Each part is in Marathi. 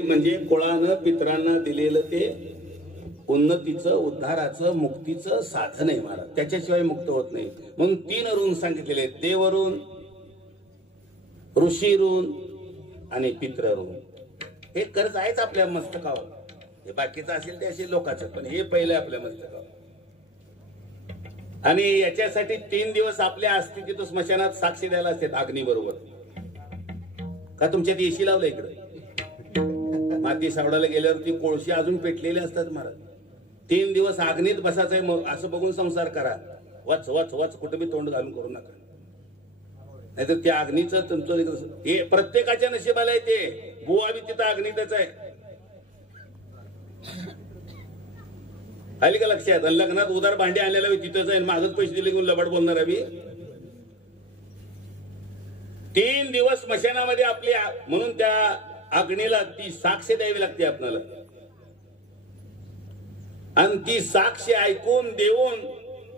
म्हणजे कुळानं पितरांना दिलेलं ते उन्नतीचं, उद्धाराचं, मुक्तीचं साधन आहे महाराज. त्याच्याशिवाय मुक्त होत नाही. म्हणून 3 ऋण सांगितलेले: देव ऋण, ऋषी ऋण आणि पितृ ऋण. हे कर्ज आहेच आपल्या मस्तकावर. हे बाकीचं असेल ते असेल लोकांचं, पण हे पहिले आपल्या मस्तकावर. आणि याच्यासाठी 3 दिवस आपल्या अस्तित्व स्मशानात साक्षी द्यायला असते अग्नी बरोबर. का तुमच्यात एसी लावलं इकडे? माती सावडायला गेल्यावरती कोळशी अजून पेटलेले असतात महाराज. 3 दिवस अग्नीत बसायचंय. मग असं बघून संसार करा. वच वच वच कुठे बी तोंड घालून करू नका, नाहीतर त्या अग्नीचं तुमचं हे प्रत्येकाच्या नशिबाला आहे. ते बुवा बी तिथं अग्नीतच आहे. आली का लक्षात? लग्नात उदार भांडे आणलेला तिथंच आहे. मागच पैसे दिले घेऊन लबाड बोलणार आहे. 3 दिवस स्मशानामध्ये आपली, म्हणून त्या अग्नीला ती साक्ष द्यावी लागते आपल्याला. आणि ती साक्ष ऐकून देऊन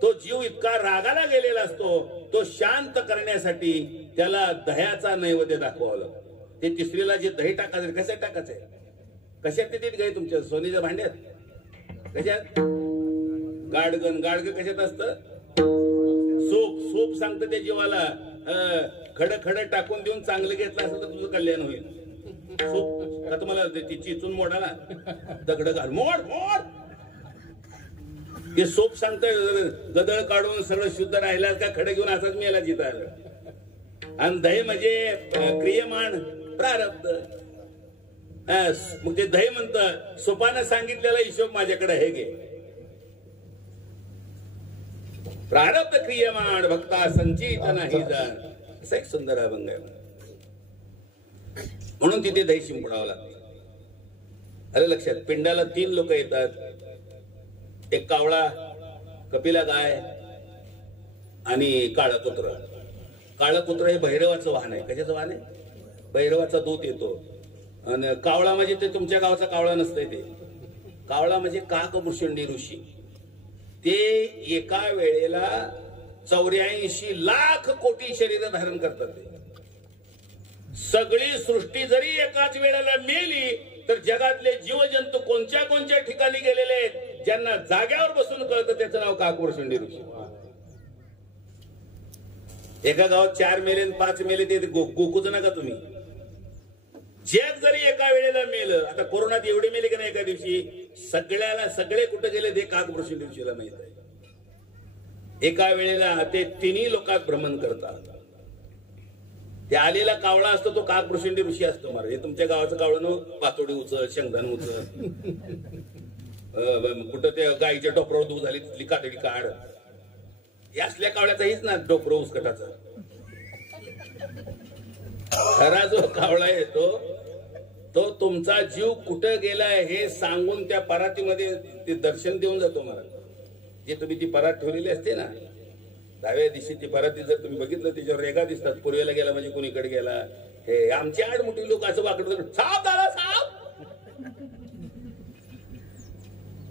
तो जीव इतका रागाला गेलेला असतो, तो शांत करण्यासाठी त्याला दह्याचा नैवेद्य दाखवावा लागतो. ते तिसरीला जे दही टाकायचं, कशात टाकायचंय? कशात ते गाय तुमच्या सोनीच्या भांड्यात? कशात? गाडगण कशात असतं? सूप. सूप सांगतं त्या जीवाला, खड खड टाकून देऊन चांगलं घेतलं असेल तर तुझं कल्याण होईल. सूप का तुम्हाला ती चिचून मोडाला दगड घाल, मोड मोड. ते सोप सांगतंय गदळ काढून सगळं शुद्ध राहिला का खडे घेऊन असाच मेला जिथं. आणि दही म्हणजे क्रियमाण प्रारब्ध. मग ते दही म्हणतं सोपानं सांगितलेला हिशोब माझ्याकडे आहे गे. प्रारब्ध क्रियमाण भक्ता संचित नाही जाण. असा एक सुंदर अभंग आहे. म्हणून तिथे दही शिंपडावं लागतं. अरे लक्षात, पिंडाला 3 लोक येतात. एक कावळा, कपिला गाय आणि काळा कुत्र. काळा कुत्र हे भैरवाचं वाहन आहे. कशाचं वाहन आहे? भैरवाचा दूत येतो. आणि कावळा म्हणजे ते तुमच्या गावाचा कावळा नसतंय. ते कावळा म्हणजे काकभूषणी ऋषी. ते एका वेळेला 84 लाख कोटी शरीर धारण करतात. ते सगळी सृष्टी जरी एकाच वेळेला मेली तर जगातले जीवजंतू कोणत्या कोणत्या ठिकाणी गेलेले आहेत, ज्यांना जाग्यावर बसून कळतं, त्याचं नाव काकभूषणी ऋषी. एका गावात 4 मेले 5 मेले ते गोकूच नका तुम्ही. जग जरी एका वेळेला मेलं, आता कोरोनात एवढे मेले की नाही एका दिवशी, सगळे कुठे गेले ते काकभूषणी ऋषीला माहित आहे. एका वेळेला ते 3 लोकात भ्रमण करतात. ते आलेला कावळा असतो तो काकभूषणी ऋषी असतो. महाराज, हे तुमच्या गावाचं कावळं पातोडी उचल, शेंगदाण उचल, कुठं ते गाईच्या डोपरावर दूध झाली तिथली कातडी काढ. हे असल्या कावळ्याचा हीच ना डोपर उसकटाचा. खरा जो कावळा येतो तो तुमचा जीव कुठं गेलाय हे सांगून त्या परातीमध्ये ते दर्शन देऊन जातो. महाराज, जे तुम्ही ती परात ठेवलेली असते ना, डाव्या दिशेची पराती जर तुम्ही बघितलं त्याच्यावर रेगा दिसतात. पूर्वेला गेला म्हणजे कोणीकडे गेला. हे आमचे आडमुठी लोक असं वाकडं, साप झाला साप.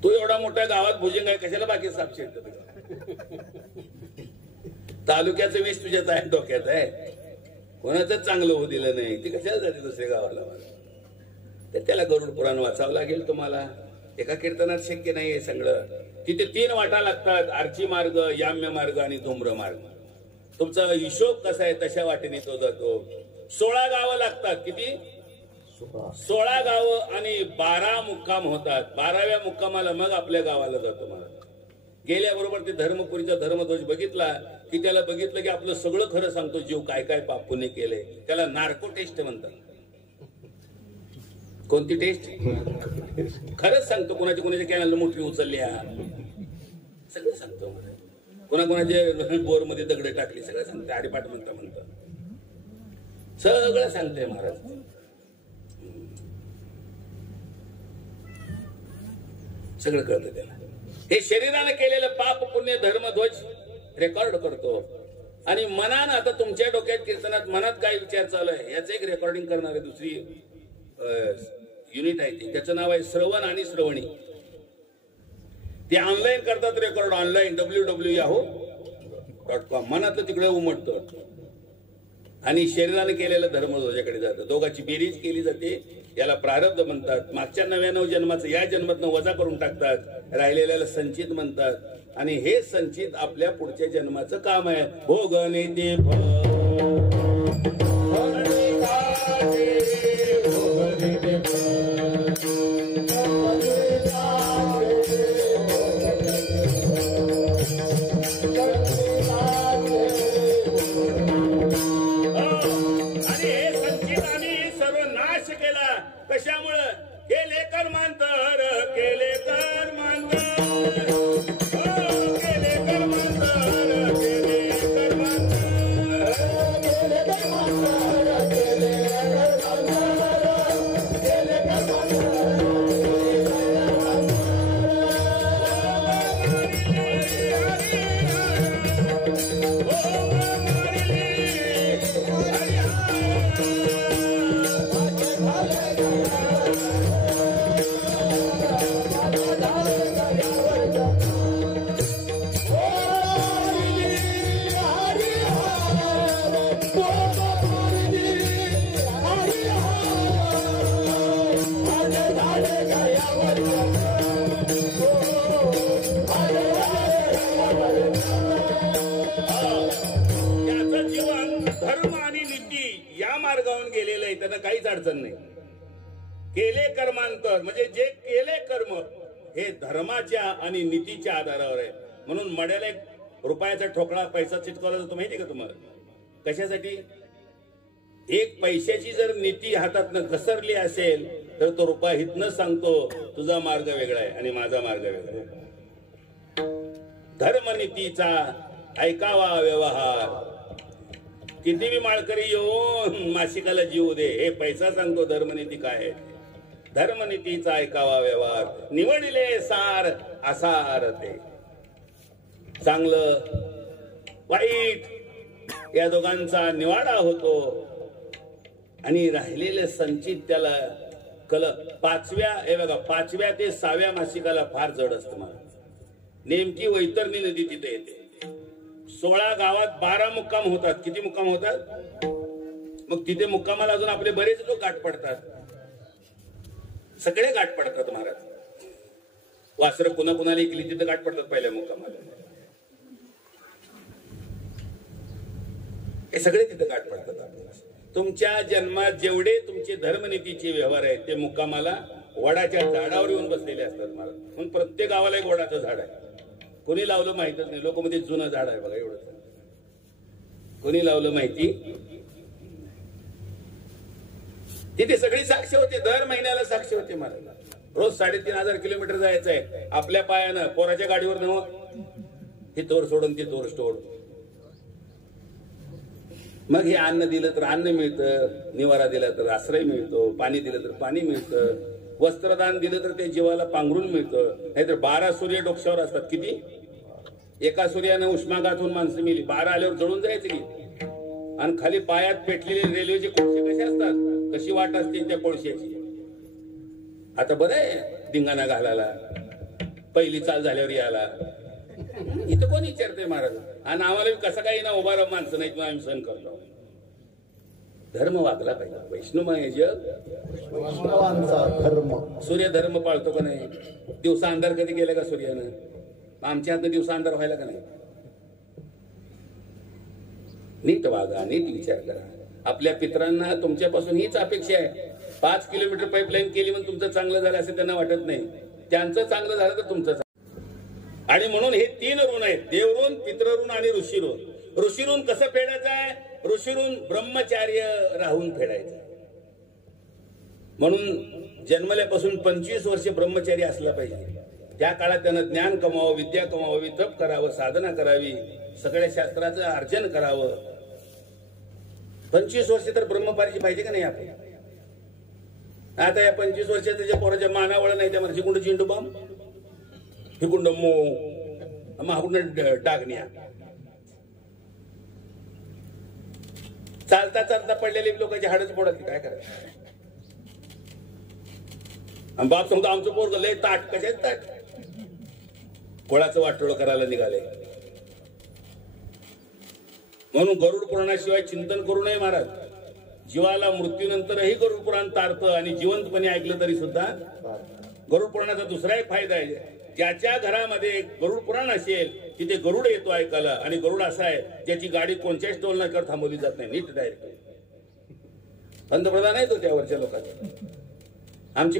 तो एवढा मोठ्या गावात भुजंग आहे, कशाला बाकी साप शेडत? तालुक्याचं वेश तुझ्यात आहे, डोक्यात आहे. कोणाचं चांगलं होऊ दिलं नाही, ती कशाला जाते दुसऱ्या गावाला? तर त्याला गरुड पुराण वाचावं लागेल तुम्हाला. एका कीर्तनात शक्य नाही हे सगळं. तिथे 3 वाटा लागतात: आर्ची मार्ग, याम्य मार्ग आणि धूम्र मार्ग. तुमचा हिशोब कसा आहे तशा वाटेने तो जातो. 16 गावं लागतात. किती? 16 गावं आणि 12 मुक्काम होतात. 12व्या मुक्कामाला मग आपल्या गावाला जातो. मला गेल्याबरोबर ते धर्मपुरीचा धर्मध्वज बघितला की त्याला बघितलं की आपलं सगळं खरं सांगतो. जीव काय काय पाप पुण्य केलंय. त्याला नार्को टेस्ट म्हणतात. कोणती टेस्ट? खरंच सांगतो. कोणाच्या कॅनल मोठी उचलल्या सगळं सांगतो. कोणाच्या बोर मध्ये दगड टाकली सगळं सांगते. आडीपाठ म्हणता सगळं सांगते महाराज. सगळं कळतं त्याला. हे शरीराने केलेलं पाप पुण्य धर्मध्वज रेकॉर्ड करतो. आणि मनानं, आता तुमच्या डोक्यात कीर्तनात मनात काय विचार चालू आहे याचं एक रेकॉर्डिंग करणारे दुसरी युनिट आहे. त्याचं नाव आहे श्रवण आणि श्रवणी. ते ऑनलाईन करतात रेकॉर्ड. Online www.yahoo.com. मनातलं तिकडे उमटतं आणि शरीराने केलेलं धर्मध्वजाकडे जातं. दोघांची बेरीज केली जाते. याला प्रारब्ध म्हणतात. मागच्या 99 जन्माचं या जन्मातनं वजा करून टाकतात, राहिलेल्याला संचित म्हणतात. आणि हे संचित आपल्या पुढच्या जन्माचं काम आहे. भोगने ते कशामुळं केले कर्मांतर, केले कर्मांतर, केले कर्मांतर, केले कर्मांतर, केले कर्मांतर, केले त्यांना काहीच अडचण नाही. केले कर्मांतर म्हणजे जे केले कर्म हे धर्माच्या आणि नीतीच्या आधारावर आहे. म्हणून मड्याला 1 रुपयाचा ठोकळा पैसा चिटकवला जातो माहिती का तुम्हाला? कशासाठी? 1 पैशाची जर नीती हातातनं घसरली असेल तर तो रुपया हितनं सांगतो तुझा मार्ग वेगळा आहे आणि माझा मार्ग वेगळा आहे. धर्मनीतीचा ऐकावा व्यवहार. किती बी माळकरी येऊन मासिकाला जीव दे, हे पैसा सांगतो धर्मनीती काय आहे. धर्मनीतीचा ऐकावा व्यवहार. निवडिले सार असार ते. चांगलं वाईट या दोघांचा निवाडा होतो आणि राहिलेले संचित त्याला कल 5व्या ते 6व्या मासिकाला फार जड असतं. मला नेमकी वैतरणी नदी तिथे येते. 16 गावात 12 मुक्काम होतात. किती मुक्काम होतात? मग तिथे मुक्कामाला अजून आपले बरेच लोक गाठ पडतात. सगळे गाठ पडतात महाराज. वासरं कुणाला ऐकली तिथे गाठ पडतात पहिल्या मुक्कामाला. हे सगळे तिथे गाठ पडतात. तुमच्या जन्मात जेवढे तुमचे धर्मनीतीचे व्यवहार आहेत ते मुक्कामाला वडाच्या झाडावर येऊन बसलेले असतात महाराज. म्हणून प्रत्येक गावाला एक वडाचं झाड आहे. कोणी लावलं माहितच नाही. लोक मध्ये जुनं झाड आहे बघा एवढं. कोणी लावलं माहिती? तिथे सगळी साक्ष होते. दर महिन्याला साक्ष होते मला. रोज 3,500 किलोमीटर जायचं आहे आपल्या पायानं. पोराच्या गाडीवर नव हे तोर सोडून ते तोर सोड. मग हे अन्न दिलं तर अन्न मिळतं, निवारा दिला तर आश्रय मिळतो, पाणी दिलं तर पाणी मिळतं, वस्त्रदान दिलं तर ते जीवाला पांघरून मिळतं. नाहीतर 12 सूर्य डोक्यावर असतात. किती? एका सूर्यानं उष्माघात होऊन माणसं मिली. 12 आल्यावर जळून जायचं की. आणि खाली पायात पेटलेले रेल्वेचे कोळसे कसे असतात कशी वाट असते त्या कोळशाची. आता बरं आहे धिंगाणा घालायला, पहिली चाल झाल्यावर यायला. इथं कोणी विचारते महाराज? आणि आम्हाला कसं काही ना उभा राहा माणसं नाही आम्ही सहन करतो. धर्म वागला पाहिजे. वैष्णवमय जग धर्म. सूर्य धर्म पाळतो का नाही? दिवसा अंधार कधी गेला का सूर्यानं? आमच्या हातनं दिवसा अंधार व्हायला का नाही? नीट वागा, नीट विचार करा. आपल्या पितरांना तुमच्यापासून हीच अपेक्षा आहे. 5 किलोमीटर पाईपलाईन केली म्हणून तुमचं चांगलं झालं असं त्यांना वाटत नाही. त्यांचं चांगलं झालं तर तुमचं. आणि म्हणून हे 3 ऋण आहेत. देवऋण, पितृऋण आणि ऋषीऋण. ऋषीऋण कसं फेडायचं आहे? ऋषीऋण ब्रह्मचार्य राहून फेडायचं. म्हणून जन्मल्यापासून 25 वर्ष ब्रह्मचारी असला पाहिजे. त्या काळात त्यानं ज्ञान कमावं, विद्या कमावी, तप करावं, साधना करावी, सगळ्या शास्त्राचं अर्जन करावं. 25 वर्ष तर ब्रह्मपारीची पाहिजे का नाही आपण? आता या 25 वर्षाच्या ज्या पोराच्या मानावळ नाही त्या म्हणजे कुंड चिंडू बाम, हे कुंड मो, महाकुंड डागण्या. चालता चालता पडलेले लोकांची हाडच पोडत. काय करायचं? बाप सांगतो आमचं पोरग लय ताट. कशाच ताट? कोळाचं वाटोळ करायला निघाले. म्हणून गरुड पुराणाशिवाय चिंतन करू नये महाराज. जीवाला मृत्यूनंतरही गरुड पुराण तारतं आणि जिवंतपणे ऐकलं तरी सुद्धा गरुड पुराणाचा दुसरा एक फायदा आहे, ज्याच्या घरामध्ये गरुड पुराण असेल तिथे गरुड येतो ऐकायला. आणि गरुड असा आहे ज्याची गाडी कोणत्याच टोल नाक्यावर थांबवली जात नाही, नीट डायरेक्ट पंतप्रधान आहे तो त्यावरच्या लोकांचा. आमची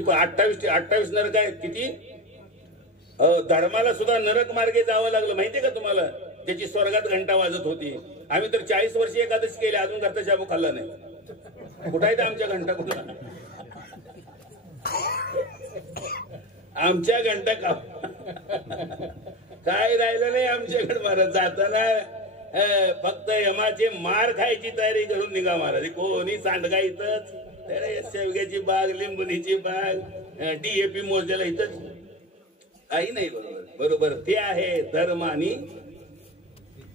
28 नरक आहेत. किती धर्माला सुद्धा नरक मार्गे जावं लागलं माहितीये का तुम्हाला? त्याची स्वर्गात घंटा वाजत होती. आम्ही तर 40 वर्ष एकादशी केली, अजून करता शाबू खाल्ला नाही. कुठं आहे आमच्या घंटा? कुठं आमच्या घंटा का काय राहिलं नाही आमच्याकडे महाराज. जाताना फक्त यमाचे मार खायची तयारी करून निघा महाराज. कोणी सांडगा इथंच, शेवग्याची बाग, लिंबुनीची बाग, DAP मोजायला इथंच काही नाही. बरोबर ते आहे धर्म आणि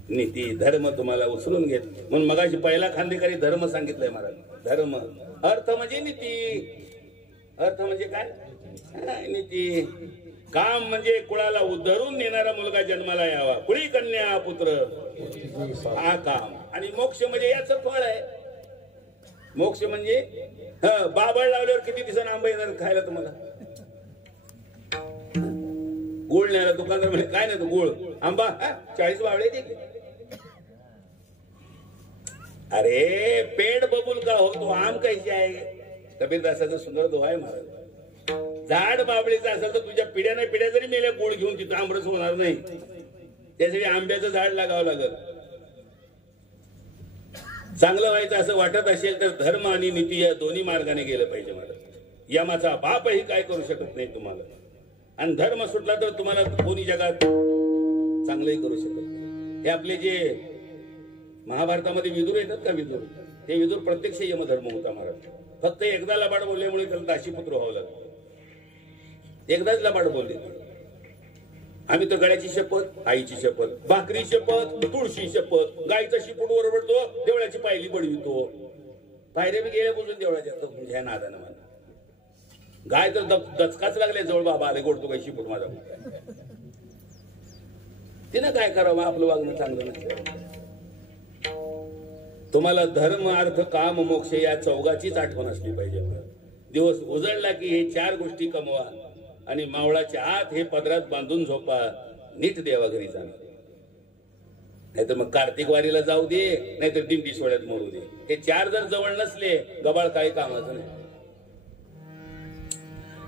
नीती. धर्म तुम्हाला उचलून घेत म्हणून मगाशी पहिला खांदेकरी धर्म सांगितलंय महाराज. धर्म अर्थ म्हणजे नीती. अर्थ म्हणजे काय? नीती. काम म्हणजे कुळाला उद्धरून नेणारा मुलगा जन्माला यावा, कुळी कन्या पुत्र हा काम. आणि मोक्ष म्हणजे याचं फळ आहे. मोक्ष म्हणजे बाबळ लावल्यावर किती दिवसांनी आंबा येणार खायला तुम्हाला? गुळ न्यायला दुकानदार म्हणजे काय नाही तो गुळ आंबा 40 बावळे दे. अरे पेट बबूल का हो तो आम कैसे आहे? कबीरदासाचा सुंदर दोहा आहे महाराज. झाड बाबळीचं असेल तर तुझ्या पिढ्या नाही पिढ्या जरी मेल्या गुळ घेऊन तिथं आमरस होणार नाही. त्यासाठी आंब्याचं झाड लागावं लागल. चांगलं व्हायचं असं वाटत असेल तर धर्म आणि नीती या दोन्ही मार्गाने गेलं पाहिजे महाराज. यमाचा बापही काय करू शकत नाही तुम्हाला. आणि धर्म सुटला तर तुम्हाला कोणी जगात चांगलंही करू शकत नाही. हे आपले जे महाभारतामध्ये विदुर येतात का, विदुर, ते विदुर प्रत्यक्ष यमधर्म होता महाराज. फक्त एकदा लबाड बोलल्यामुळे त्याला दाशीपुत्र व्हावं लागलं. एकदाच लबाड बोलले. आम्ही तर गळ्याची शपथ, आईची शपथ, भाकरी शपथ, तुळशी शपथ, गायचा शिपूट ओरडतो, देवळाची पायली बडवितो. पायऱ्या बी गेल्या बोलून देवळाच्या ह्या नादानं मला. गाय तर दचकाच लागले जवळ बाबा आले गोडतो काही शिपूट माझा. तिनं काय करावं? आपलं वागणं चांगलं नाही. तुम्हाला धर्म अर्थ काम मोक्ष या चौघाचीच आठवण असली पाहिजे. दिवस उजळला की हे 4 गोष्टी कमवा आणि मावळाच्या आत हे पदरात बांधून झोपा. नीट देवा घरी जाणार. नाहीतर मग कार्तिक वारीला जाऊ दे, नाहीतर दिंडी सोहळ्यात मोडू दे. हे 4 जर जवळ नसले गबाळ काही कामाचं नाही,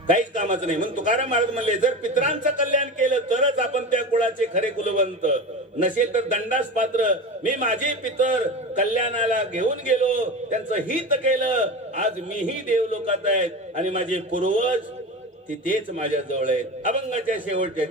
काहीच कामाचं नाही. म्हणून तुकाराम महाराज म्हणले जर पितरांचं कल्याण केलं तरच आपण त्या कुळाचे खरे कुलवंत. नसेल तर दंडास पात्र. मी माझे पितर कल्याणाला घेऊन गेलो, त्यांचं हित केलं. आज मीही देवलोकात आहेत आणि माझे पूर्वज तिथेच माझ्या जवळ आहेत. अभंगाच्या शेवटच्या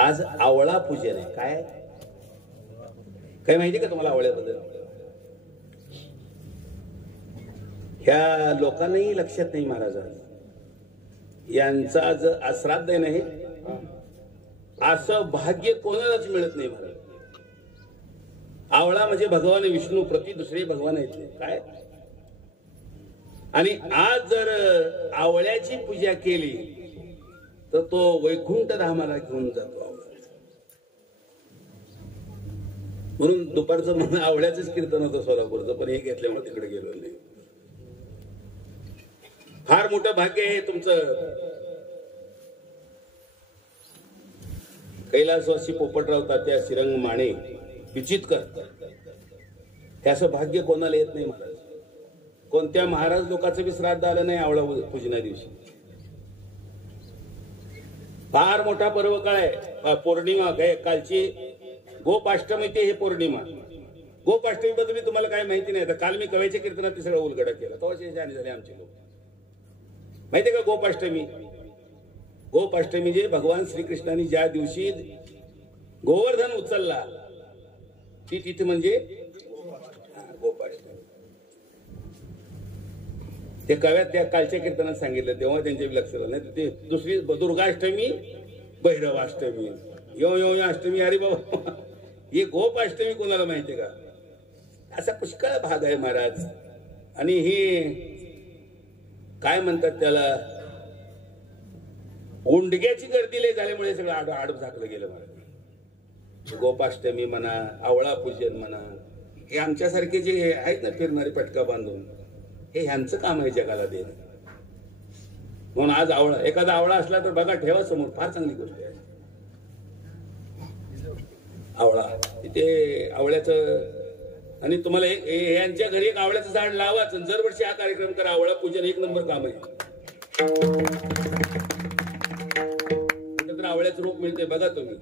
आज आवळा पूजन आहे. काय काय माहिती का तुम्हाला आवळ्याबद्दल? ह्या लोकांनाही लक्षात नाही महाराज, यांचा आज श्राद्ध आहे ना हे, असं भाग्य कोणालाच मिळत नाही महाराज. आवळा म्हणजे भगवान विष्णू प्रति दुसरे भगवान आहेत काय. आणि आज जर आवळ्याची पूजा केली तर तो वैकुंठ धामाला घेऊन जातो. म्हणून दुपारचं म्हणून आवळ्याचंच कीर्तन होतं सोलापूरचं, पण हे घेतल्यामुळे तिकडे गेलो नाही. फार मोठं भाग्य आहे तुमचं. कैलासवासी पोपटराव तात्या श्रीरंग माने विचितकर, त्याचं भाग्य कोणाला येत नाही महाराज. कोणत्या महाराज लोकांचं बी श्राद्ध आलं नाही आवळा पूजना दिवशी. फार मोठा पर्व काळ आहे. पौर्णिमा कालची गोपाष्टमी ते हे पौर्णिमा. गोपाष्टमी बद्दल मी तुम्हाला काय माहिती नाही. काल मी कव्याच्या कीर्तनात ते सगळं उलगडा केला, तेव्हा जाणी झाले आमचे लोक. माहितीये का गोपाष्टमी? गोपाष्टमी जे भगवान श्रीकृष्णाने ज्या दिवशी गोवर्धन उचलला ती तिथे म्हणजे गोपाष्टमी. ते कव्यात त्या कालच्या कीर्तनात सांगितलं तेव्हा त्यांच्या लक्षात आलं नाही. ते दुसरी दुर्गाष्टमी, भैरवाष्टमी, यो अष्टमी. अरे बाबा, हे गोपाष्टमी कोणाला माहितीये का? असा पुष्कळ भाग आहे महाराज. आणि हे काय म्हणतात त्याला, उंडग्याची गर्दी लय झाल्यामुळे सगळं आडप झाकलं गेलं महाराज. गोपाष्टमी म्हणा, आवळा पूजन म्हणा, हे आमच्यासारखे जे आहेत ना फिरणारे पटका बांधून, हे ह्यांचं काम आहे जगाला देणं. म्हणून आज आवळा, एखादा आवळा असला तर बघा, ठेवा समोर, फार चांगली गोष्ट आहे. आवळा तिथे आवळ्याचं. आणि तुम्हाला यांच्या घरी एक आवळ्याचं झाड लावाच, दरवर्षी हा कार्यक्रम करा. आवळा पूजन एक नंबर काम आहे. आवळ्याचं रोप मिळते बघा तुम्ही.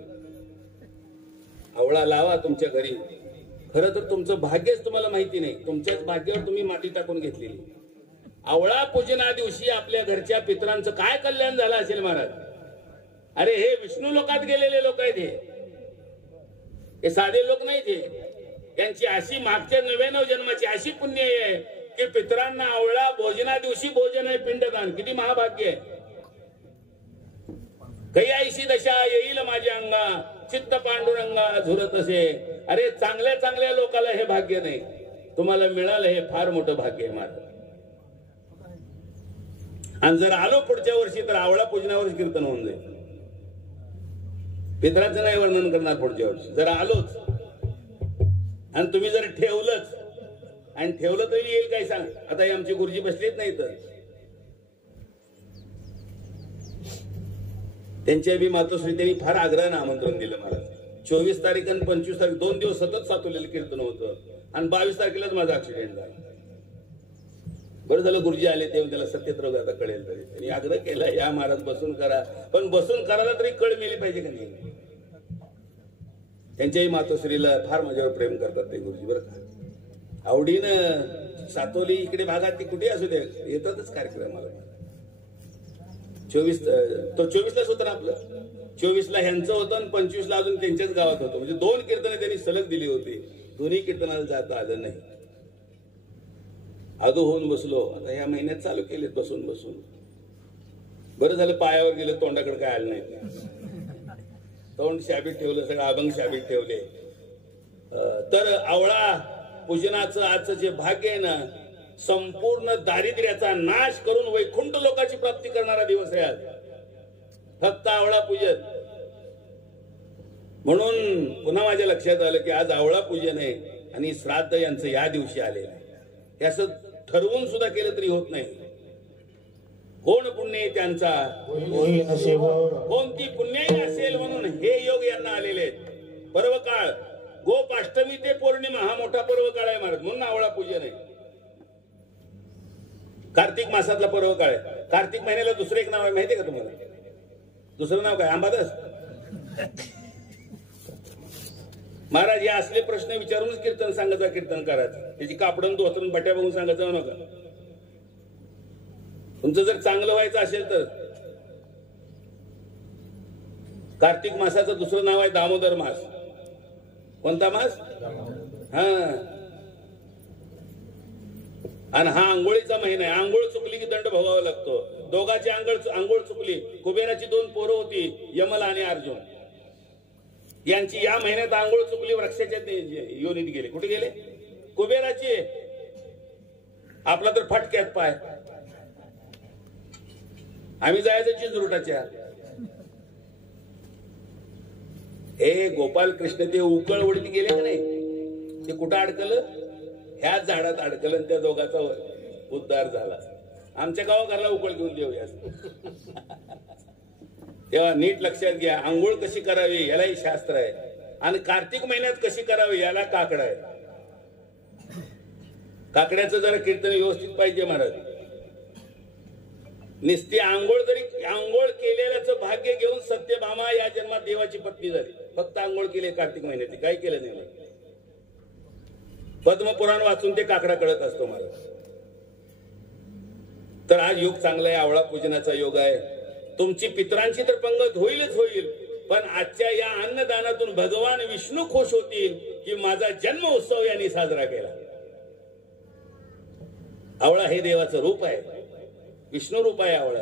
आवळा लावा तुमच्या घरी. खरं तर तुमचं भाग्यच तुम्हाला माहिती नाही, तुमच्याच भाग्यावर तुम्ही माती टाकून घेतलेली. आवळा पूजना दिवशी आपल्या घरच्या पितरांचं काय कल्याण झालं असेल महाराज. अरे हे विष्णू लोकात गेलेले लोक आहेत, हे साधे लोक नाही. त्यांची अशी मागच्या 99 जन्माची अशी पुण्य आहे की पितरांना आवळा भोजना दिवशी भोजन आहे, पिंडदान. किती महाभाग्य आहे. काही ऐशी दशा येईल माझ्या अंगा, चित्त पांडुरंगा झुरत असे. अरे चांगल्या चांगल्या लोकाला हे भाग्य नाही, तुम्हाला मिळालं हे फार मोठं भाग्य आहे महाराज. आणि जर आलो पुढच्या वर्षी तर आवळा पूजनावर कीर्तन होऊन जाईल. पितराचं नाही वर्णन करणार पुढच्या वर्षी. जर आलोच आणि तुम्ही जर ठेवलंच, आणि ठेवलं तरी येईल काय सांग. आता ही आमची गुरुजी बसलीच नाही तर त्यांच्या बी मातोश्री त्यांनी फार आग्रहानं आमंत्रण दिलं मला. 24 तारीख आणि 25 तारीख 2 दिवस सतत सातवलेलं कीर्तन होतं आणि 22 तारखेलाच माझा ऍक्सिडेंट झाला. बरं झालं गुरुजी आले तेव्हा त्याला सत्यत्र आता कळेल. तरी त्यांनी आग्रह केला या महाराज बसून करा, पण बसून करायला तरी कळ मिळली पाहिजे का नाही. त्यांच्याही मातोश्रीला फार माझ्यावर प्रेम करतात ते गुरुजी बरं का. आवडीनं सातोली इकडे भागात ती कुठे असू दे येतातच कार्यक्रमाला. 24 होतं ना आपलं. 24 ह्यांचं होतं आणि 25 अजून त्यांच्याच गावात होतं. म्हणजे 2 कीर्तने त्यांनी सलग दिली होती. दोन्ही कीर्तनाला जाता आलं नाही. आदू होऊन बसलो. आता या महिन्यात चालू केले बसून बसून. बरं झालं पायावर गेलं, तोंडाकडे काय आलं नाही. तोंड शाबीत ठेवलं, सगळं अभंग शाबीत ठेवले. तर आवळा पूजनाचं आजचं जे भाग्य आहे ना, संपूर्ण दारिद्र्याचा नाश करून वैकुंठ लोकांची प्राप्ती करणारा दिवस आहे आज. फक्त आवळा पूजन. म्हणून पुन्हा माझ्या लक्षात आलं की आज आवळा पूजन आहे आणि श्राद्ध यांचं या दिवशी आलेलं आहे. हे असं ठरवून सुद्धा केलं तरी होत नाही. कोण पुण्य त्यांचा कोणती पुण्याई असेल म्हणून हे योग यांना आलेले आहेत. पर्व काळ गोपाष्टमी ते पौर्णिमा हा मोठा पर्व काळ आहे महाराज. म्हणून आवळा पूजन आहे. कार्तिक मासातला पर्व काळ आहे. कार्तिक महिन्याला दुसरं एक नाव आहे माहितीये का तुम्हाला? दुसरं नाव काय? अंबादास. महाराज या असले प्रश्न विचारूनच कीर्तन सांगायचं, कीर्तन करायचं. त्याची कापडून धोतरून बट्या बघून सांगायचं नका. तुमचं जर चांगलं व्हायचं असेल तर. कार्तिक मासाचं दुसरं नाव आहे दामोदर मास. कोणता मास? हा. आणि हा आंघोळीचा महिना आहे. आंघोळ चुकली की दंड भोगावा लागतो. दोघांची आंघोळ चुकली. कुबेराची 2 पोरं होती, यमल आणि अर्जुन. यांची या महिन्यात आंघोळ चुकली, वृक्षाच्या योनीत गेले. कुठे गेले? कुबेराची. आपला तर फटक्यात पाय. आम्ही जायचं चिंचरुटाच्या. हे गोपाल कृष्ण ते उकळवडीत गेले का नाही, ते कुठं अडकलं? ह्याच झाडात अडकलं आणि त्या दोघाचा उद्धार झाला. आमच्या गावाला उकळ घेऊन देऊया. तेव्हा नीट लक्षात घ्या, आंघोळ कशी करावी यालाही शास्त्र आहे. आणि कार्तिक महिन्यात कशी करावी याला काकड आहे. काकड्याचं जरा कीर्तन व्यवस्थित पाहिजे महाराज. निस्ती आंघोळ जरी आंघोळ केलेल्याचं भाग्य घेऊन सत्यभामा या जन्मात देवाची पत्नी झाली. फक्त आंघोळ केली कार्तिक महिन्यात, काही केलं नाही. पद्मपुराण वाचून ते काकडा कळत असतो मला. तर आज योग चांगला आहे, आवळा पूजनाचा योग आहे. तुमची पितरांची तर पंगत होईलच होईल, पण आजच्या या अन्नदानातून भगवान विष्णू खुश होतील की माझा जन्म उत्सव यांनी साजरा केला. आवळा हे देवाचं रूप आहे, विष्णू रूप आहे आवळा.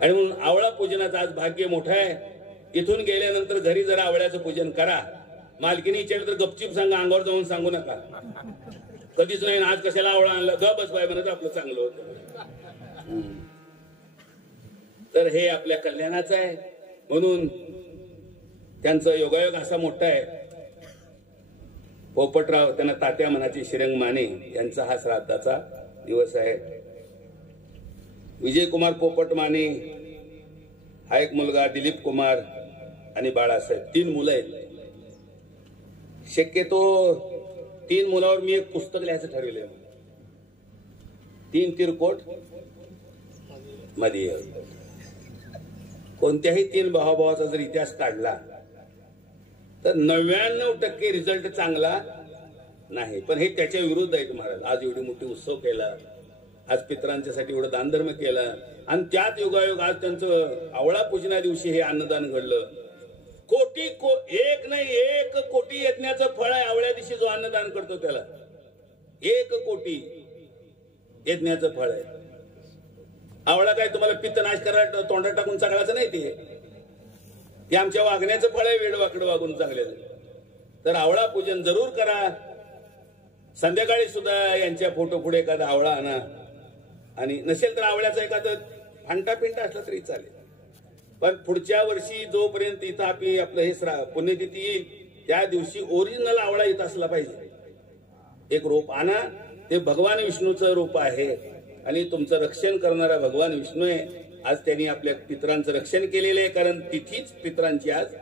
आणि म्हणून आवळा पूजनाचं आज भाग्य मोठं आहे. इथून गेल्यानंतर घरी जरा आवळ्याचं पूजन करा. मालकीनी विचारलं तर गपचीप सांगा, अंगावर जाऊन सांगू नका. कधीच नाही आज कशाला आवळा आणला, ग बस बाय म्हणत आपलं चांगलं होतं. तर हे आपल्या कल्याणाचं आहे. म्हणून त्यांचं योगायोग असा मोठा आहे. पोपटराव त्यांना तात्या मनाची श्रीरंग माने यांचा हा श्राद्धाचा दिवस आहे. विजयकुमार पोपट माने हा एक मुलगा, दिलीप कुमार आणि बाळासाहेब 3 मुलं आहेत. शक्यतो 3 मुलावर मी एक पुस्तक लिहायचं ठरवलंय. 3 तिरकोट मध्ये कोणत्याही 3 भावाभावाचा जर इतिहास काढला तर 99% रिझल्ट चांगला नाही, पण हे त्याच्या विरुद्ध आहे. महाराज आज एवढी मोठी उत्सव केला, आज पितरांच्यासाठी एवढं दानधर्म केला, आणि त्यात योगायोग आज त्यांचं आवळा पूजना दिवशी हे अन्नदान घडलं. एक नाही 1 कोटी यज्ञाचं फळ आहे आवळ्या दिवशी जो अन्नदान करतो त्याला. 1 कोटी यज्ञाचं फळ आहे. आवळा काय तुम्हाला पित्त नाश करायला तोंडात टाकून चांगलाच नाही, ते आमच्या वागण्याचं फळ आहे, वेडवाकडं वागून चांगल्याचं. तर आवळा पूजन जरूर करा. संध्याकाळी सुद्धा यांच्या फोटो पुढे एखादा आवळा आणा, आणि नसेल तर आवळ्याचा एखादा फांटा पिंटा असला तरी चालेल. पण पुढच्या वर्षी जोपर्यंत इथं आपलं हे पुण्यतिथी येईल त्या दिवशी ओरिजिनल आवळा इथं असला पाहिजे. एक रोप आणा, ते भगवान विष्णूचं रूप आहे आणि तुमचं रक्षण करणारा भगवान विष्णू आहे. आज त्यांनी आपल्या पितरांचं रक्षण केलेलं आहे, कारण तिथीच पितरांची आज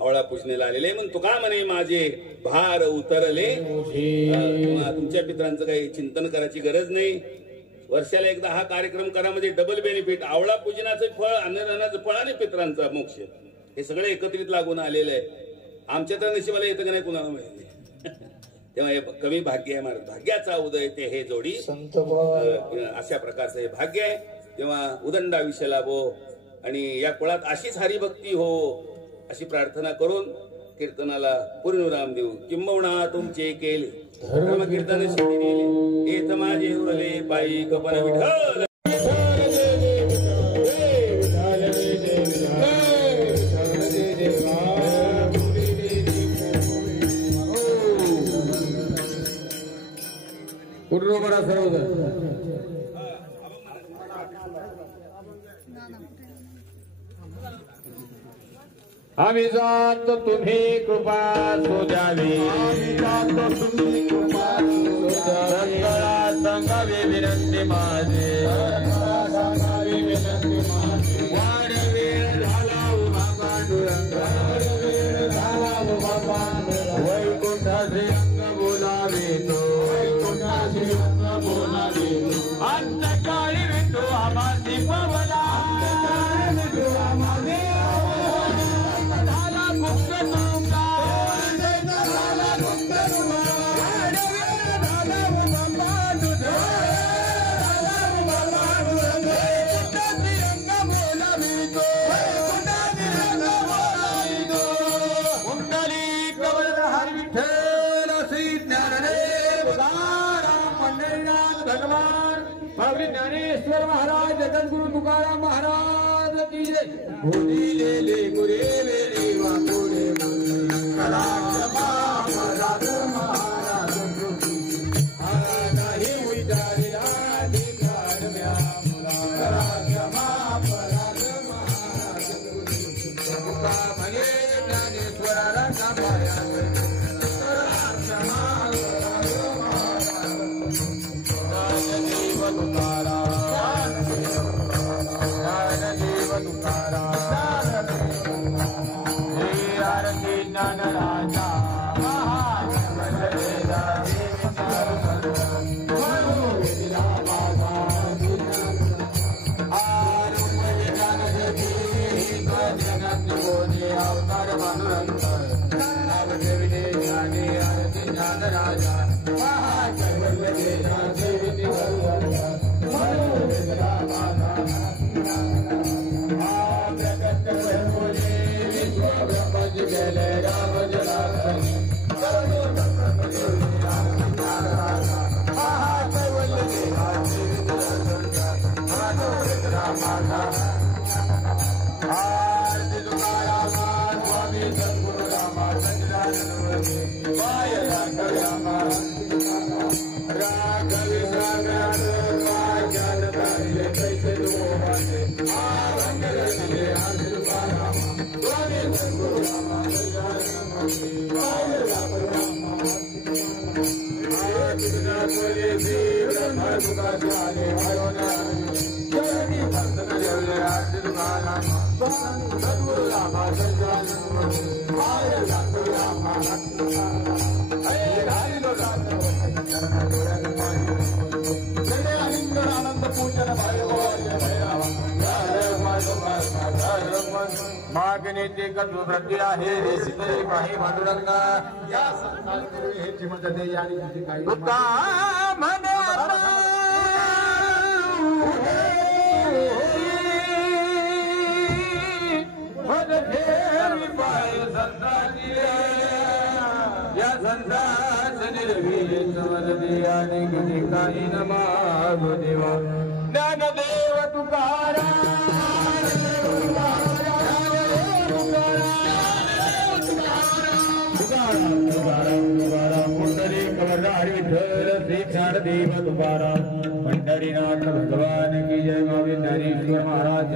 आवळा पूजनेला आलेले. मग तुका म्हणे माझे भार उतरले. तुमच्या पितरांचं काही चिंतन करायची गरज नाही. वर्षाला एकदा हा कार्यक्रम करा, म्हणजे डबल बेनिफिट. आवळा पूजनाचं फळ, अन्नदानाचं फळ आणि पितरांचा मोक्ष, हे सगळं एकत्रित लागून आलेलं आहे. आमच्या तर नशिबाला येतं का नाही कुणाला माहिती. तेव्हा हे कमी भाग्य आहे महाराज. भाग्याचा उदय ते हे जोडी, अशा प्रकारचं हे भाग्य आहे. तेव्हा उदंड आयुष्य लाभो आणि या कुळात अशीच हरिभक्ती हो अशी प्रार्थना करून कीर्तनाला पूर्णविराम देऊ. किंबहुना तुमचे केले धर्म कीर्तन सिद्धी येत माझे उरले पायी कपन विठ्ठल. पूर्ण सर्वजण आम्ही जातो तुम्ही कृपा सोजावी, आम्ही जातो तुम्ही कृपा सोजावी. सांगावी विनंती माझे, सांगावी विनंती माझे. वार वेळ झाला उभा पांडुरंग, वेळ झाला उभा पांडुरंग. वैकुंठाचे अंग बोलावितो, वैकुंठाचे अंग बोलावितो. अंतकाळी विठू आम्हासी पवला, अंतकाळी विठू आम्हासी ज्ञानेश्वर महाराज, जगद्गुरु तुकाराम महाराज की जय. गुरुलेले गुरे वेरे वाकुडे महाराज महाराज नाही विचारिला धिकार म्या मुला महाराज महाराज तुका म्हणे ज्ञानेश्वराला सांभाळा. आनंद पूजन मागणे ते कत्व प्रत्ये आहे रेसिते काही मांडुरंगा या संसार हे चिमत दे यानी तुझी काही तुका म्हणे या संसार निर्वीर समरदियाने किती काही न मागो देवा ज्ञानदेव तुकाराम देव तुकाराम पंढरीनाथ भगवान की जय गोविंदरीश्वर महाराज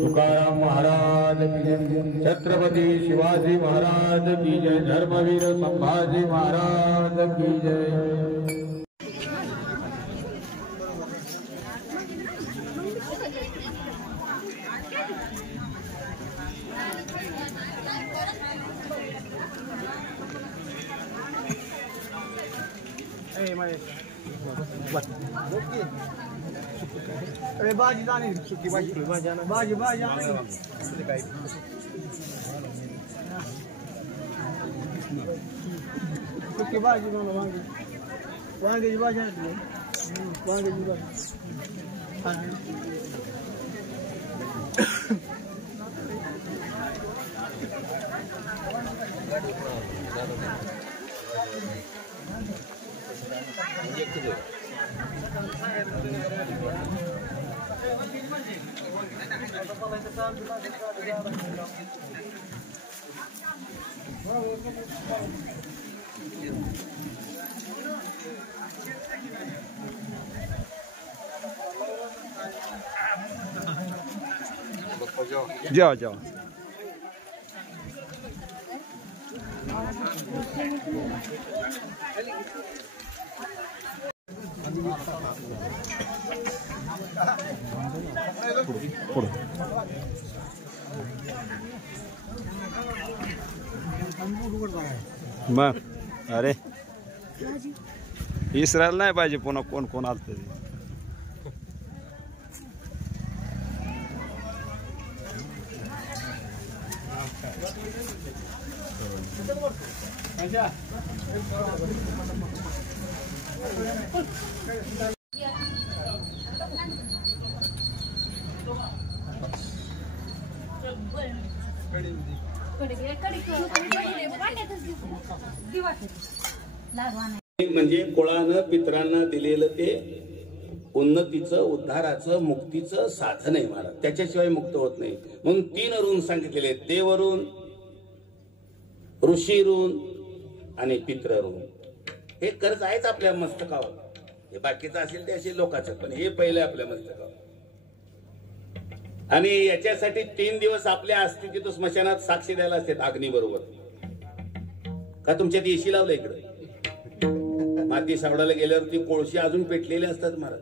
तुकाराम महाराज की जय छत्रपति शिवाजी महाराज की जय धर्मवीर संभाजी महाराज की जय अरे बाजी जाने सुकी बाजी बाजी बाजी जाने सुकी बाजी दोनों वांगे वांगे जी बाजी वांगे जी बाजी जाओ जाओ मग अरे इसरायला नाही पाहिजे पुन्हा कोण कोण आलत म्हणजे कुळानं पितरांना दिलेलं ते उन्नतीचं उद्धाराचं मुक्तीचं साधन आहे महाराज त्याच्याशिवाय मुक्त होत नाही म्हणून 3 ऋण सांगितलेले देव ऋण ऋषी ऋण आणि पितृ ऋण हे कर्ज आहेच आपल्या मस्तकावर हे बाकीचं असेल ते असेल लोकांचं पण हे पहिले आपल्या मस्तकावर आणि याच्यासाठी 3 दिवस आपल्या अस्तित्व स्मशानात साक्षी द्यायला असतात अग्नी बरोबर का तुमच्यात एशी लावलं इकडं माती सावडायला गेल्यावरती कोळशी अजून पेटलेले असतात महाराज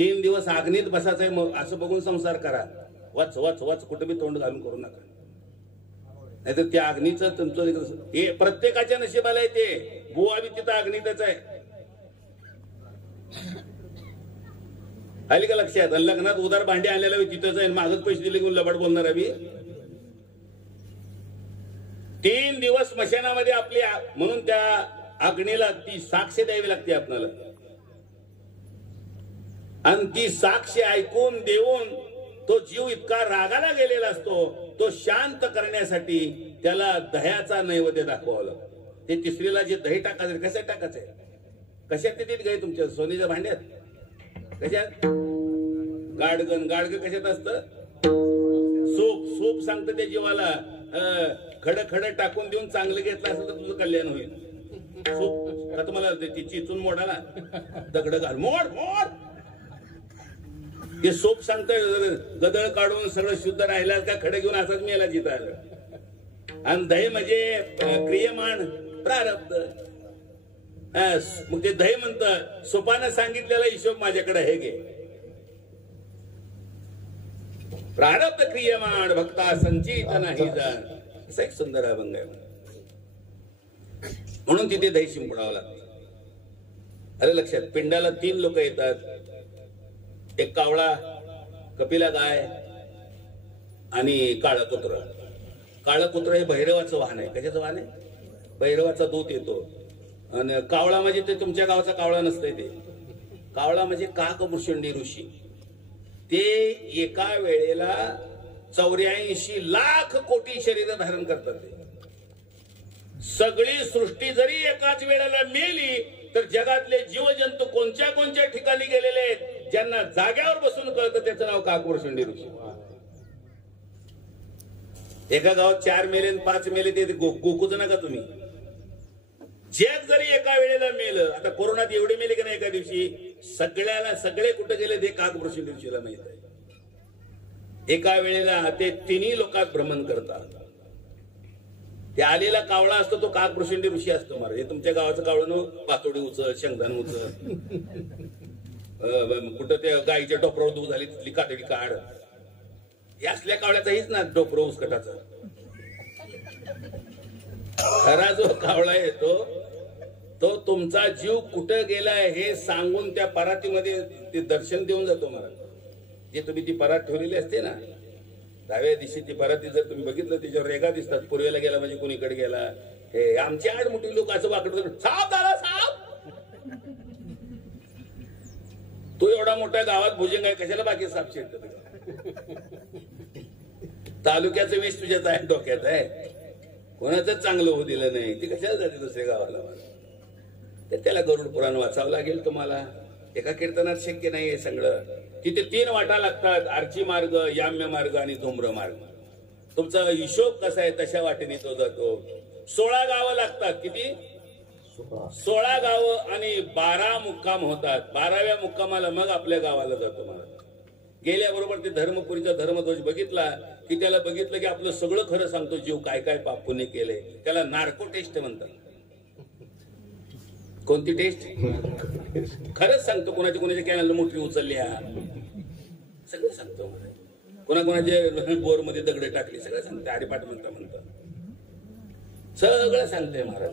3 दिवस अग्नीत बसायचंय असं बघून संसार करा वच वच वच कुठे बी तोंड घालून करू नका नाहीतर त्या अग्नीचं तुमचं हे प्रत्येकाच्या नशिबाला आहे ते बुवा बी तिथं अग्नीतच आहे आली का लक्षात लग्नात उदार भांडे आणलेला तिथंच आहे मागच पैसे दिले घेऊन लबाड बोलणार आहे 3 दिवस स्मशानामध्ये आपली म्हणून त्या अग्नीला ती साक्ष द्यावी लागते आपल्याला आणि ती साक्ष ऐकून देऊन तो जीव इतका रागाला गेलेला असतो तो शांत करण्यासाठी त्याला दह्याचा नैवेद्य दाखवावा लागतो ते तिसरीला जे दही टाकायचं कसं टाकायचंय कशात ते गाय तुमच्या सोनीच्या भांड्यात कशात गाडग कशात असतं सूप सांगतं त्या जीवाला खड टाकून देऊन चांगलं घेतलं असेल तर तुझं कल्याण होईल सूप का तुम्हाला चिचून मोडाला दगड घाल मोड ते सूप सांगतंय गदळ काढून सगळं शुद्ध राहिलं का खडे घेऊन असाच मेला जिथं आलं आणि दही म्हणजे क्रियमाण प्रारब्ध मग ते दही म्हणतं सोपानं सांगितलेला हिशोब माझ्याकडे हे घे प्रारब्ध क्रियमाण भक्ता संचित नाही जाण असा एक सुंदर अभंग आहे म्हणून तिथे दही शिंपडावं लागतं अरे लक्षात पिंडाला 3 लोक येतात एक कावळा कपिला गाय आणि काळं कुत्र. काळं कुत्र हे भैरवाचं वाहन आहे. कशाचं वाहन आहे? भैरवाचा दूत येतो. आणि कावळा म्हणजे ते तुमच्या गावाचा कावळा नसतंय. ते कावळा म्हणजे काकभूषणी ऋषी. ते एका वेळेला 84 लाख कोटी शरीर धारण करतात. ते सगळी सृष्टी जरी एकाच वेळेला मेली तर जगातले जीवजंतू कोणत्या कोणत्या ठिकाणी गेलेले आहेत ज्यांना जाग्यावर बसून कळतं त्याचं नाव काकभूषणी ऋषी. एका गावात 4 मेले 5 मेले ते गोकूच नका तुम्ही. जग जरी एका वेळेला मेलं, आता कोरोनात एवढे मेले की नाही एका दिवशी, सगळे कुठे गेले ते काकभूषणी ऋषीला माहित आहे. एका वेळेला ते तिन्ही लोकात भ्रमण करतात. ते आलेला कावळा असतो तो काकभूषणी ऋषी असतो. महाराज हे तुमच्या गावाचं कावळं पातोडी उचल, शेंगदाण उचल, कुठं ते गाईच्या टोपरावर दूध झाली तिथली कातडी काढ. या असल्या कावळ्याचा हीच ना डोपरो उसकटाचा. खरा जो कावळा येतो तो तुमचा जीव कुठं गेलाय हे सांगून त्या परातीमध्ये ते दर्शन देऊन जातो. महाराज जे तुम्ही ती परात ठेवलेली असते ना, डाव्या दिवशी ती पराती जर तुम्ही बघितलं त्याच्यावर रेगा दिसतात. पूर्वेला गेला म्हणजे कोणीकडे गेला. हे आमची आड मोठी लोक असं वाकडं साप आला साप. तू एवढा मोठ्या गावात भुजंग आहे कशाला बाकी साप शिरत? तालुक्याचं विष तुझ्याच आहे डोक्यात आहे. कोणाचं चांगलं होऊ दिलं नाही ती कशाला जाते दुसऱ्या गावाला? तर त्याला गरुड पुराण वाचावं लागेल तुम्हाला. एका कीर्तनात शक्य नाही हे सगळं. तिथे 3 वाटा लागतात, आर्ची मार्ग, याम्य मार्ग आणि धूम्र मार्ग. तुमचा हिशोब कसा आहे तशा वाटेने तो जातो. 16 गावं लागतात. किती? 16 गावं आणि 12 मुक्काम होतात. 12व्या मुक्कामाला मग आपल्या गावाला जातो. मला गेल्याबरोबर ते धर्मपुरीचा धर्मध्वज बघितला की त्याला बघितलं की आपलं सगळं खरं सांगतो. जीव काय काय पाप पुण्य केले. त्याला नार्को टेस्ट म्हणतात. कोणती टेस्ट? खरंच सांगतो. कोणाच्या कॅनल मोठी उचलल्या सगळं सांगतो. कोणाच्या बोर मध्ये दगड टाकली सगळं सांगते. हरिपाठ म्हणता सगळं सांगते महाराज.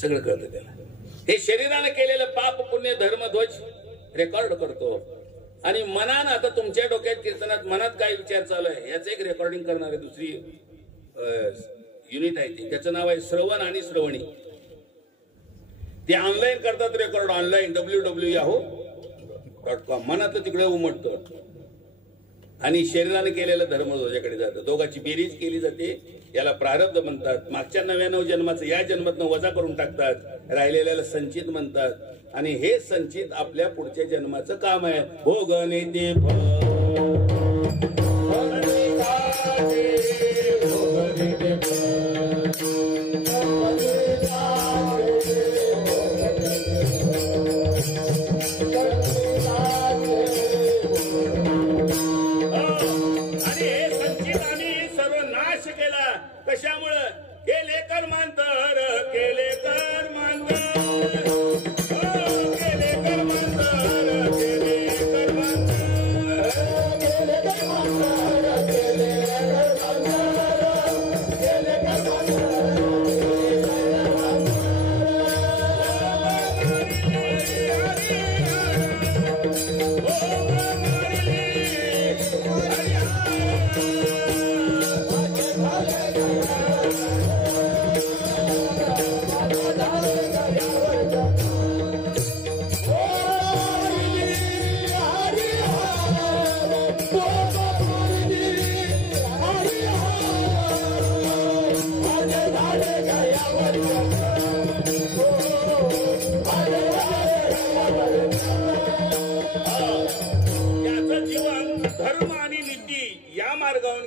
सगळं कळतं त्याला. हे शरीराने केलेलं पाप पुण्य धर्मध्वज रेकॉर्ड करतो. आणि मनानं आता तुमच्या डोक्यात कीर्तनात मनात काय विचार चालू आहे याचं एक रेकॉर्डिंग करणारे दुसरी युनिट आहे ती. त्याचं नाव आहे श्रवण आणि श्रवणी. ते ऑनलाईन करतात रेकॉर्ड. Online www.yahoo.com. मनातलं तिकडे उमटतं आणि शरीराने केलेलं धर्मध्वजाकडे जातं. दोघांची बेरीज केली जाते. याला प्रारब्ध म्हणतात. मागच्या 99 जन्माचं या जन्मातनं वजा करून टाकतात. राहिलेल्याला संचित म्हणतात. आणि हे संचित आपल्या पुढच्या जन्माचं काम आहे. भोगने ते कशामुळं? केले कर्मांतर, केले कर्मांतर, केले कर्मांतर, केले कर्मांतर, केले कर्मांतर,